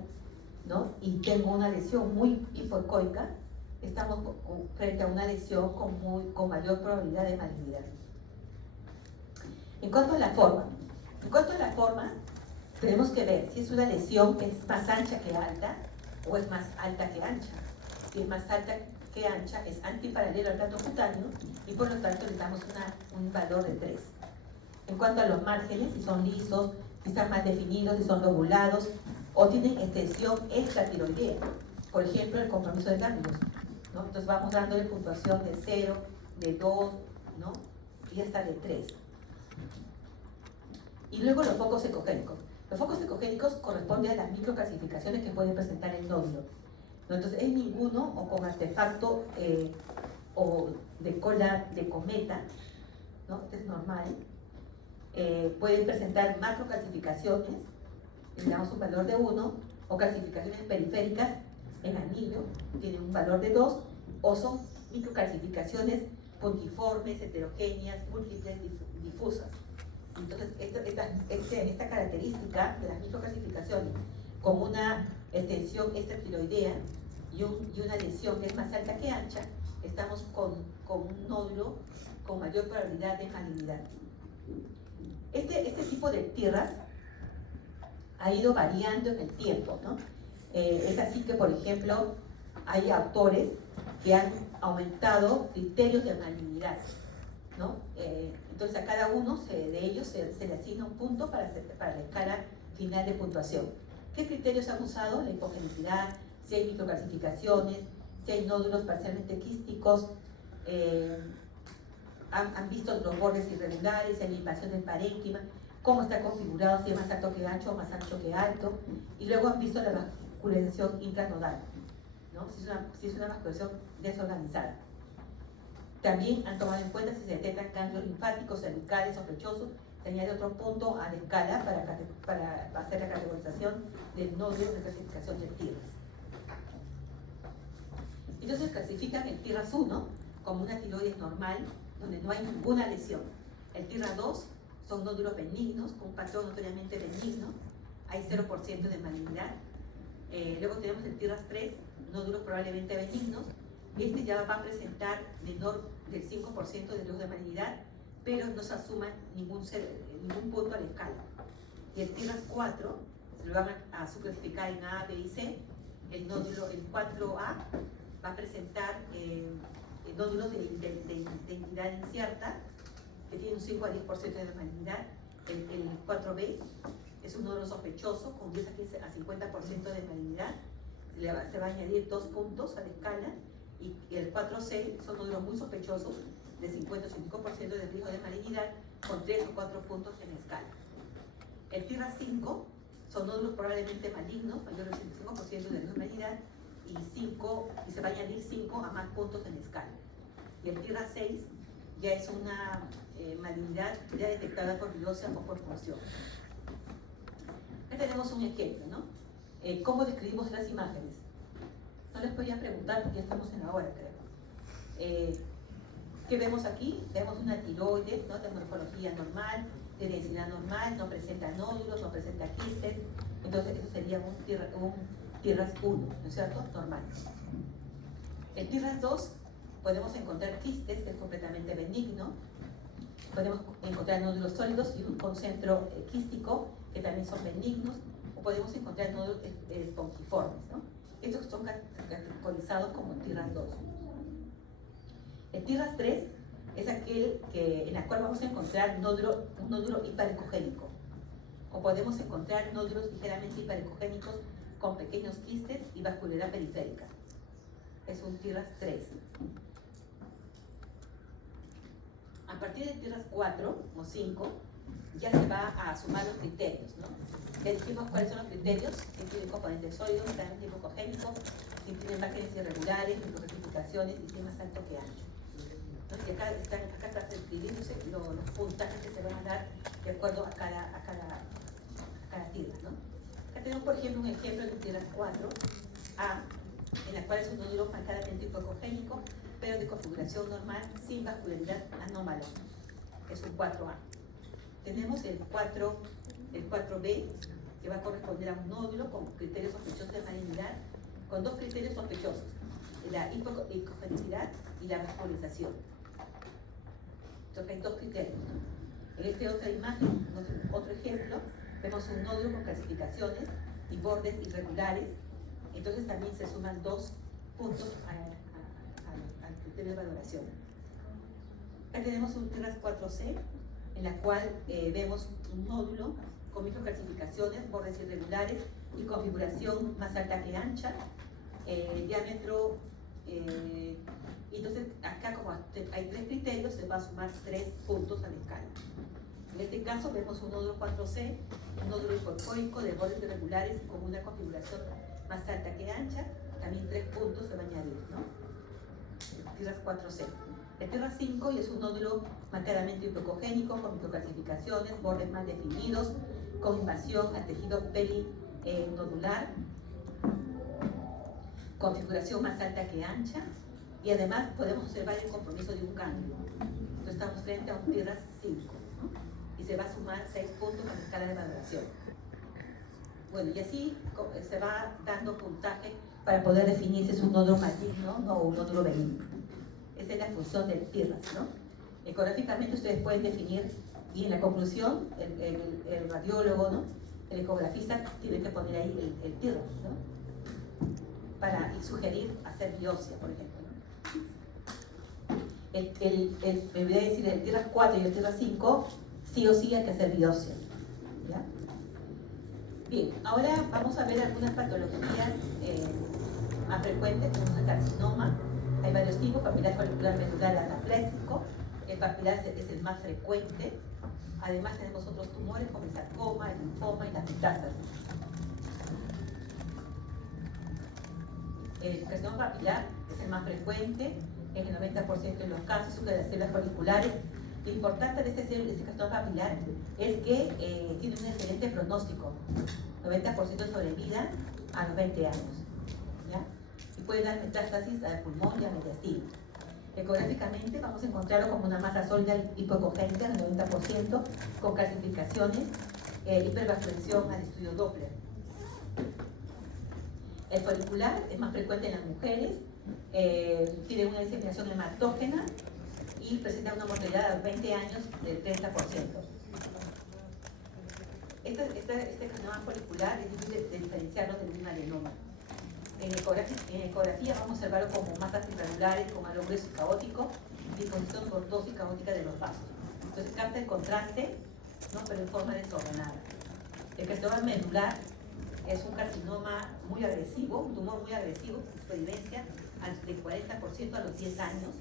¿no? Y tengo una lesión muy hipocoica, estamos frente a una lesión con mayor probabilidad de malignidad. En cuanto a la forma, tenemos que ver si es una lesión que es más ancha que alta o es más alta que ancha. Si es más alta que ancha, es antiparalelo al plato cutáneo y por lo tanto le damos un valor de 3. En cuanto a los márgenes, si son lisos, si están más definidos, si son lobulados o tienen extensión extratiroidea, por ejemplo, el compromiso de ganglios, ¿no? Entonces vamos dándole puntuación de 0, de 2, ¿no? Y hasta de 3. Y luego los focos ecogénicos. Los focos ecogénicos corresponden a las microclasificaciones que puede presentar el nódulo, ¿no? Entonces, en ninguno o con artefacto o de cola de cometa, ¿no? Este es normal. Pueden presentar macroclasificaciones, le damos un valor de 1, o clasificaciones periféricas en anillo, tienen un valor de 2, o son microclasificaciones puntiformes, heterogéneas, múltiples, difusas. Entonces, esta característica de las microclasificaciones con una extensión extratiroidea y una lesión que es más alta que ancha, estamos con un nódulo con mayor probabilidad de malignidad. Este tipo de TIRRAS ha ido variando en el tiempo, ¿no? Es así que, por ejemplo, hay autores que han aumentado criterios de malignidad, ¿no? Entonces a cada uno de ellos se le asigna un punto para la escala final de puntuación. ¿Qué criterios han usado? La hipogenicidad, si hay microclasificaciones, si hay nódulos parcialmente quísticos, han visto los bordes irregulares, si hay invasión del parénquima, cómo está configurado, si es más alto que ancho o más ancho que alto, y luego han visto la vascularización intranodal, ¿no? Si es una vascularización desorganizada. También han tomado en cuenta si se detectan ganglios linfáticos, cervicales, sospechosos, se añade otro punto a la escala para hacer la categorización del nódulo de clasificación del TIRRAS. Entonces clasifican el TIRRAS 1 como una tiroides normal, donde no hay ninguna lesión. El TIRRAS 2 son nódulos benignos, con un patrón notoriamente benigno, hay 0% de malignidad. Luego tenemos el TIRRAS 3, nódulos probablemente benignos. Este ya va a presentar menor del 5% de riesgo de malignidad, pero no se asuma ningún punto a la escala. Y el TIRRAS 4 se lo van a subclasificar en A, B y C. El nódulo, el 4A, va a presentar nódulos de identidad incierta, que tiene un 5 a 10% de malignidad. El 4B es un nódulo sospechoso con 10 a 50% de malignidad. Se va a añadir 2 puntos a la escala. Y el 4C son nódulos muy sospechosos, de 50 o 55% de riesgo de malignidad, con 3 o 4 puntos en la escala. El TIRRAS 5 son nódulos probablemente malignos, mayor del 55% de riesgo de malignidad, y se va a añadir 5 a más puntos en la escala. Y el TIRRAS 6 ya es una malignidad ya detectada por biopsia o por punción. Acá tenemos un ejemplo, ¿no? ¿Cómo describimos las imágenes? No les podía preguntar porque ya estamos en la hora, creo. ¿Qué vemos aquí? Vemos una tiroides, ¿no? De morfología normal, de densidad normal, no presenta nódulos, no presenta quistes. Entonces, eso sería un TIRRAS 1, ¿no es cierto? Normal. El TIRRAS 2, podemos encontrar quistes, que es completamente benigno. Podemos encontrar nódulos sólidos y un concentro quístico, que también son benignos. O podemos encontrar nódulos espongiformes, ¿no? Estos son categorizados como TIRRAS 2. El TIRRAS 3 es aquel en la cual vamos a encontrar un nódulo hiperecogénico. O podemos encontrar nódulos ligeramente hiperecogénicos con pequeños quistes y vascularidad periférica. Es un TIRRAS 3. A partir del TIRRAS 4 o 5 ya se va a sumar los criterios, ¿no? Ya dijimos cuáles son los criterios, si tienen componentes sólidos, si tienen tipo cogénico, si tienen márgenes irregulares, microclasificaciones y si es más alto que ancho. ¿No? Y acá están escribiéndose los puntajes que se van a dar de acuerdo a cada tierra, ¿no? Acá tenemos, por ejemplo, un ejemplo de tierra 4A, en la cual es un nódulo marcadamente hipocogénico, pero de configuración normal, sin vascularidad anómala. Es un 4A. Tenemos el 4B, que va a corresponder a un nódulo con criterios sospechosos de malignidad, con dos criterios sospechosos, la hipocogenicidad y la vascularización. Entonces hay dos criterios, ¿no? En esta otra imagen, otro ejemplo, vemos un nódulo con calcificaciones y bordes irregulares, entonces también se suman 2 puntos al criterio de valoración. Acá tenemos un TIRAS 4C, en la cual vemos un nódulo con microcalcificaciones, bordes irregulares y configuración más alta que ancha, diámetro, y entonces acá como hay 3 criterios, se va a sumar 3 puntos a la escala. En este caso vemos un nódulo 4C, un nódulo hipocoico de bordes irregulares con una configuración más alta que ancha, también 3 puntos se van a añadir, ¿no? TIRAS 4C. El TIRAS 5 y es un nódulo marcadamente hipocogénico con microcalcificaciones, bordes mal definidos, con invasión al tejido perinodular, configuración más alta que ancha, y además podemos observar el compromiso de un ganglio. Entonces estamos frente a un TIRAS 5, ¿no? Y se va a sumar 6 puntos a la escala de valoración. Bueno, y así se va dando puntaje para poder definir si es un nódulo maligno, ¿no? O un nódulo benigno. Esa es la función del TIRAS, ¿no? Ecográficamente ustedes pueden definir, y en la conclusión, el radiólogo, ¿no? El ecografista tiene que poner ahí el TIRAS, ¿no? Para sugerir hacer biopsia, por ejemplo, ¿no? Me voy a decir, el TIRAS 4 y el TIRAS 5, sí o sí hay que hacer biopsia, ¿ya? Bien, ahora vamos a ver algunas patologías más frecuentes, como el carcinoma. Hay varios tipos: papilar folicular medular anaplésico, el papilar es el más frecuente. Además tenemos otros tumores como el sarcoma, el linfoma y las metástasis. El carcinoma papilar es el más frecuente, en el 90% de los casos, de las células foliculares. Lo importante de este carcinoma papilar es que tiene un excelente pronóstico, 90% de sobrevida a los 20 años, ¿ya? Y puede dar metástasis al pulmón y al intestino. Ecográficamente vamos a encontrarlo como una masa sólida hipocogénica del 90%, con calcificaciones, hipervascularización al estudio Doppler. El folicular es más frecuente en las mujeres, tiene una diseminación hematógena y presenta una mortalidad a los 20 años del 30%. Este carcinoma folicular es difícil de diferenciarlo de un adenoma. En ecografía vamos a observarlo como masas irregulares con halo grueso y caótico, disposición cortosa y caótica de los vasos. Entonces capta el contraste, ¿no? Pero en forma desordenada. El carcinoma medular es un carcinoma muy agresivo, un tumor muy agresivo, supervivencia del 40% a los 10 años.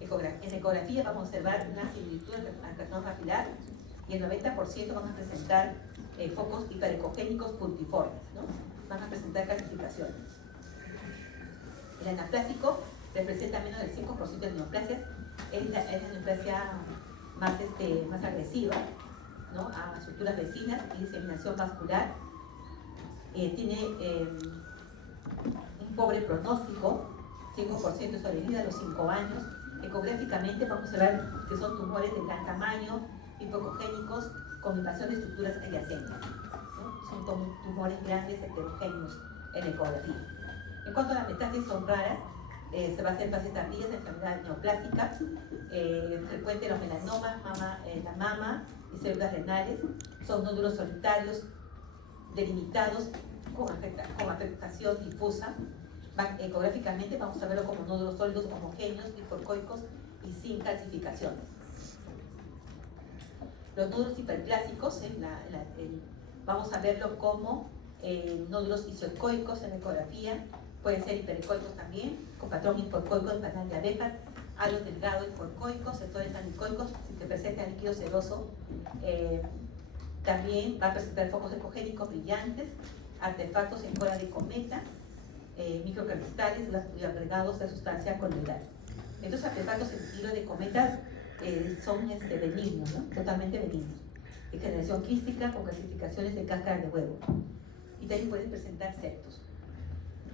En ecografía vamos a observar una similitud al carcinoma papilar y el 90% van a presentar focos hiperecogénicos puntiformes, ¿no? Van a presentar calcificaciones. El anaplásico representa menos del 5% de neoplasias, es la neoplasia más agresiva, ¿no? A estructuras vecinas y diseminación vascular. Tiene un pobre pronóstico, 5% de sobrevida a los 5 años. Ecográficamente vamos a observar que son tumores de gran tamaño, hipocogénicos, con invasión de estructuras adyacentes, ¿no? Son tumores grandes, heterogéneos en ecografía. En cuanto a las metástasis, son raras, se va a hacer fases tardías de enfermedad neoplásica, frecuente los melanomas, la mama y células renales. Son nódulos solitarios, delimitados, con afectación difusa. Ecográficamente vamos a verlo como nódulos sólidos homogéneos, hipocoicos y sin calcificaciones. Los nódulos hiperplásicos, vamos a verlo como nódulos isocoicos en ecografía. Pueden ser hiperecoicos también, con patrón hipocoico en panal de abejas, halos delgados hipocoicos, sectores anicoicos que presentan líquido seroso También va a presentar focos ecogénicos brillantes, artefactos en cola de cometa, microcristales y agregados de sustancia coloidal. Estos artefactos en estilo de cometa son benignos, ¿no? Totalmente benignos, de generación quística con clasificaciones de cáscara de huevo. Y también pueden presentar septos.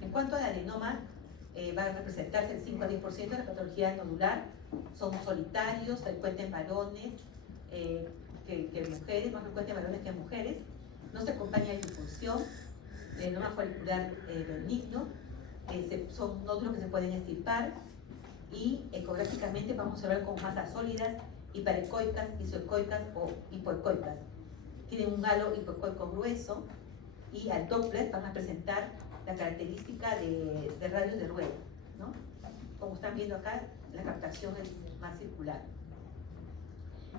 En cuanto al adenoma, va a representarse el 5 a 10% de la patología nodular. Son solitarios, frecuentes en varones que mujeres, más frecuentes en varones que en mujeres. No se acompaña de difusión, adenoma folicular benigno. Son nódulos que se pueden extirpar y ecográficamente vamos a ver con masas sólidas, hiperecoicas, isoecoicas o hipoecoicas. Tienen un halo hipoecoico grueso y al Doppler van a presentar la característica de radios de rueda, ¿no? Como están viendo acá, la captación es más circular.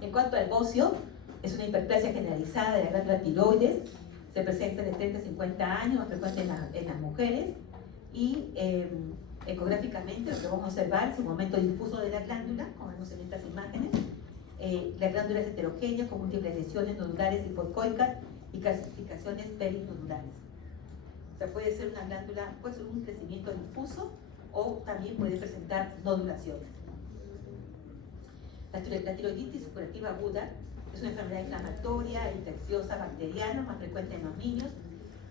En cuanto al bocio, es una hiperplasia generalizada de la glándula tiroides, se presenta de 30 a 50 años, más frecuente en las mujeres, y ecográficamente lo que vamos a observar es un aumento difuso de la glándula, como vemos en estas imágenes. La glándula es heterogénea con múltiples lesiones nodulares hipoecoicas y calcificaciones perinodulares. O sea, puede ser una glándula, puede ser un crecimiento difuso o también puede presentar nodulaciones. La tiroiditis supurativa aguda es una enfermedad inflamatoria, infecciosa, bacteriana, más frecuente en los niños.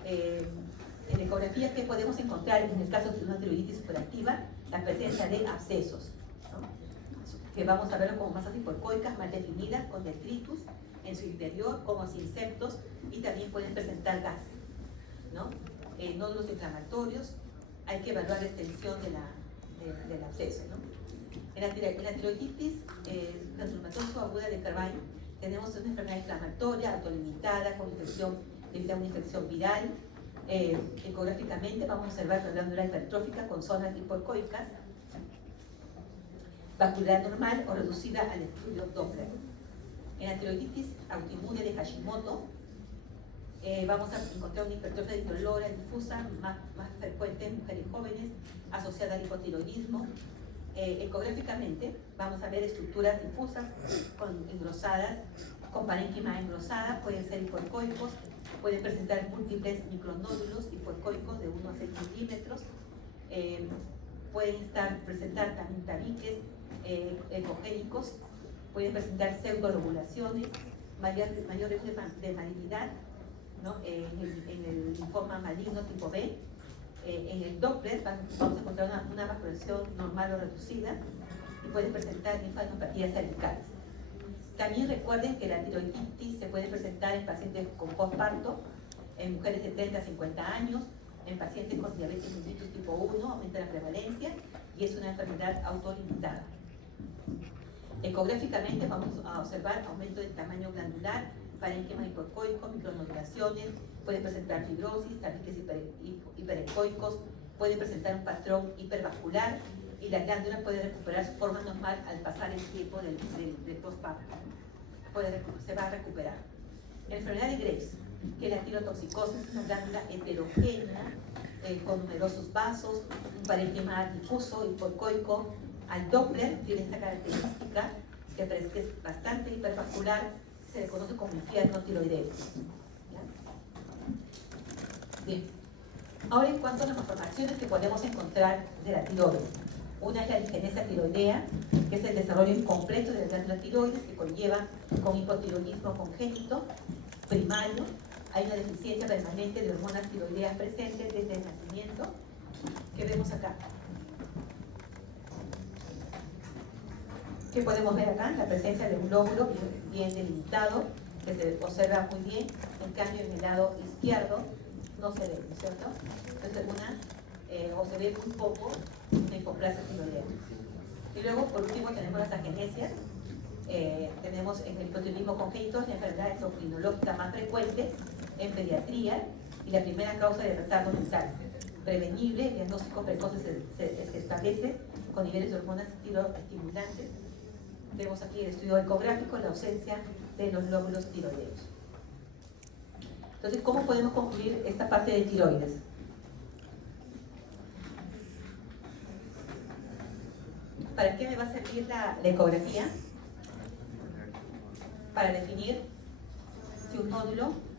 En ecografía, ¿qué podemos encontrar en el caso de una tiroiditis supurativa? La presencia de abscesos, ¿no? Que vamos a verlo como masas hipoecoicas mal definidas, con detritus en su interior, como sin septos, y también pueden presentar gas, ¿no? Nódulos inflamatorios, hay que evaluar la extensión del absceso, ¿no? En la tiroiditis granulomatosa aguda de Carvalho tenemos una enfermedad inflamatoria autolimitada con infección debido a una infección viral. Ecográficamente vamos a observar una glándula hipertrófica con zonas hipoecoicas, vascular normal o reducida al estudio Doppler. En la tiroiditis autoinmune de Hashimoto vamos a encontrar una hipertrofia indolora difusa, más frecuente en mujeres jóvenes, asociada al hipotiroidismo. Ecográficamente vamos a ver estructuras difusas engrosadas, con parénquima engrosada, pueden ser hipoecoicos, pueden presentar múltiples micronódulos hipoecoicos de 1 a 6 milímetros, pueden presentar también tabiques ecogénicos, pueden presentar pseudolobulaciones, mayor riesgo de malignidad, ¿no? En el linfoma maligno tipo B. En el Doppler vamos a encontrar una vascularización normal o reducida y pueden presentar linfadenopatías cervicales. También recuerden que la tiroiditis se puede presentar en pacientes con postparto, en mujeres de 30 a 50 años, en pacientes con diabetes mellitus tipo 1, aumenta la prevalencia y es una enfermedad autolimitada. Ecográficamente vamos a observar aumento del tamaño glandular, parénquima hipoecoico, micronodulaciones, puede presentar fibrosis, tabiques hiperecoicos, puede presentar un patrón hipervascular y la glándula puede recuperar su forma normal al pasar el tiempo del postparto. Se va a recuperar. La enfermedad de Graves, que es la tirotoxicosis, es una glándula heterogénea con numerosos vasos, un parénquima difuso, hipoecoico. Al Doppler tiene esta característica que es bastante hipervascular, se le conoce como infierno tiroideo. Bien. Ahora, en cuanto a las malformaciones que podemos encontrar de la tiroides, una es la disgenesa tiroidea, que es el desarrollo incompleto de la glándula tiroides que conlleva con hipotiroidismo congénito primario. Hay una deficiencia permanente de hormonas tiroideas presentes desde el nacimiento, que vemos acá. ¿Qué podemos ver acá? La presencia de un lóbulo bien delimitado, que se observa muy bien, en cambio en el lado izquierdo no se ve, ¿no es cierto? Entonces o se ve muy poco una hipoplasia tiroidea. Y luego, por último, tenemos las agenesias. Tenemos en el hipotiroidismo congénito la enfermedad endocrinológica más frecuente en pediatría y la primera causa de retardo mental. Prevenible, el diagnóstico precoz se establece con niveles de hormonas tiroestimulantes. Vemos aquí el estudio ecográfico, la ausencia de los lóbulos tiroideos. Entonces, ¿cómo podemos concluir esta parte de tiroides? ¿Para qué me va a servir la ecografía? Para definir si un nódulo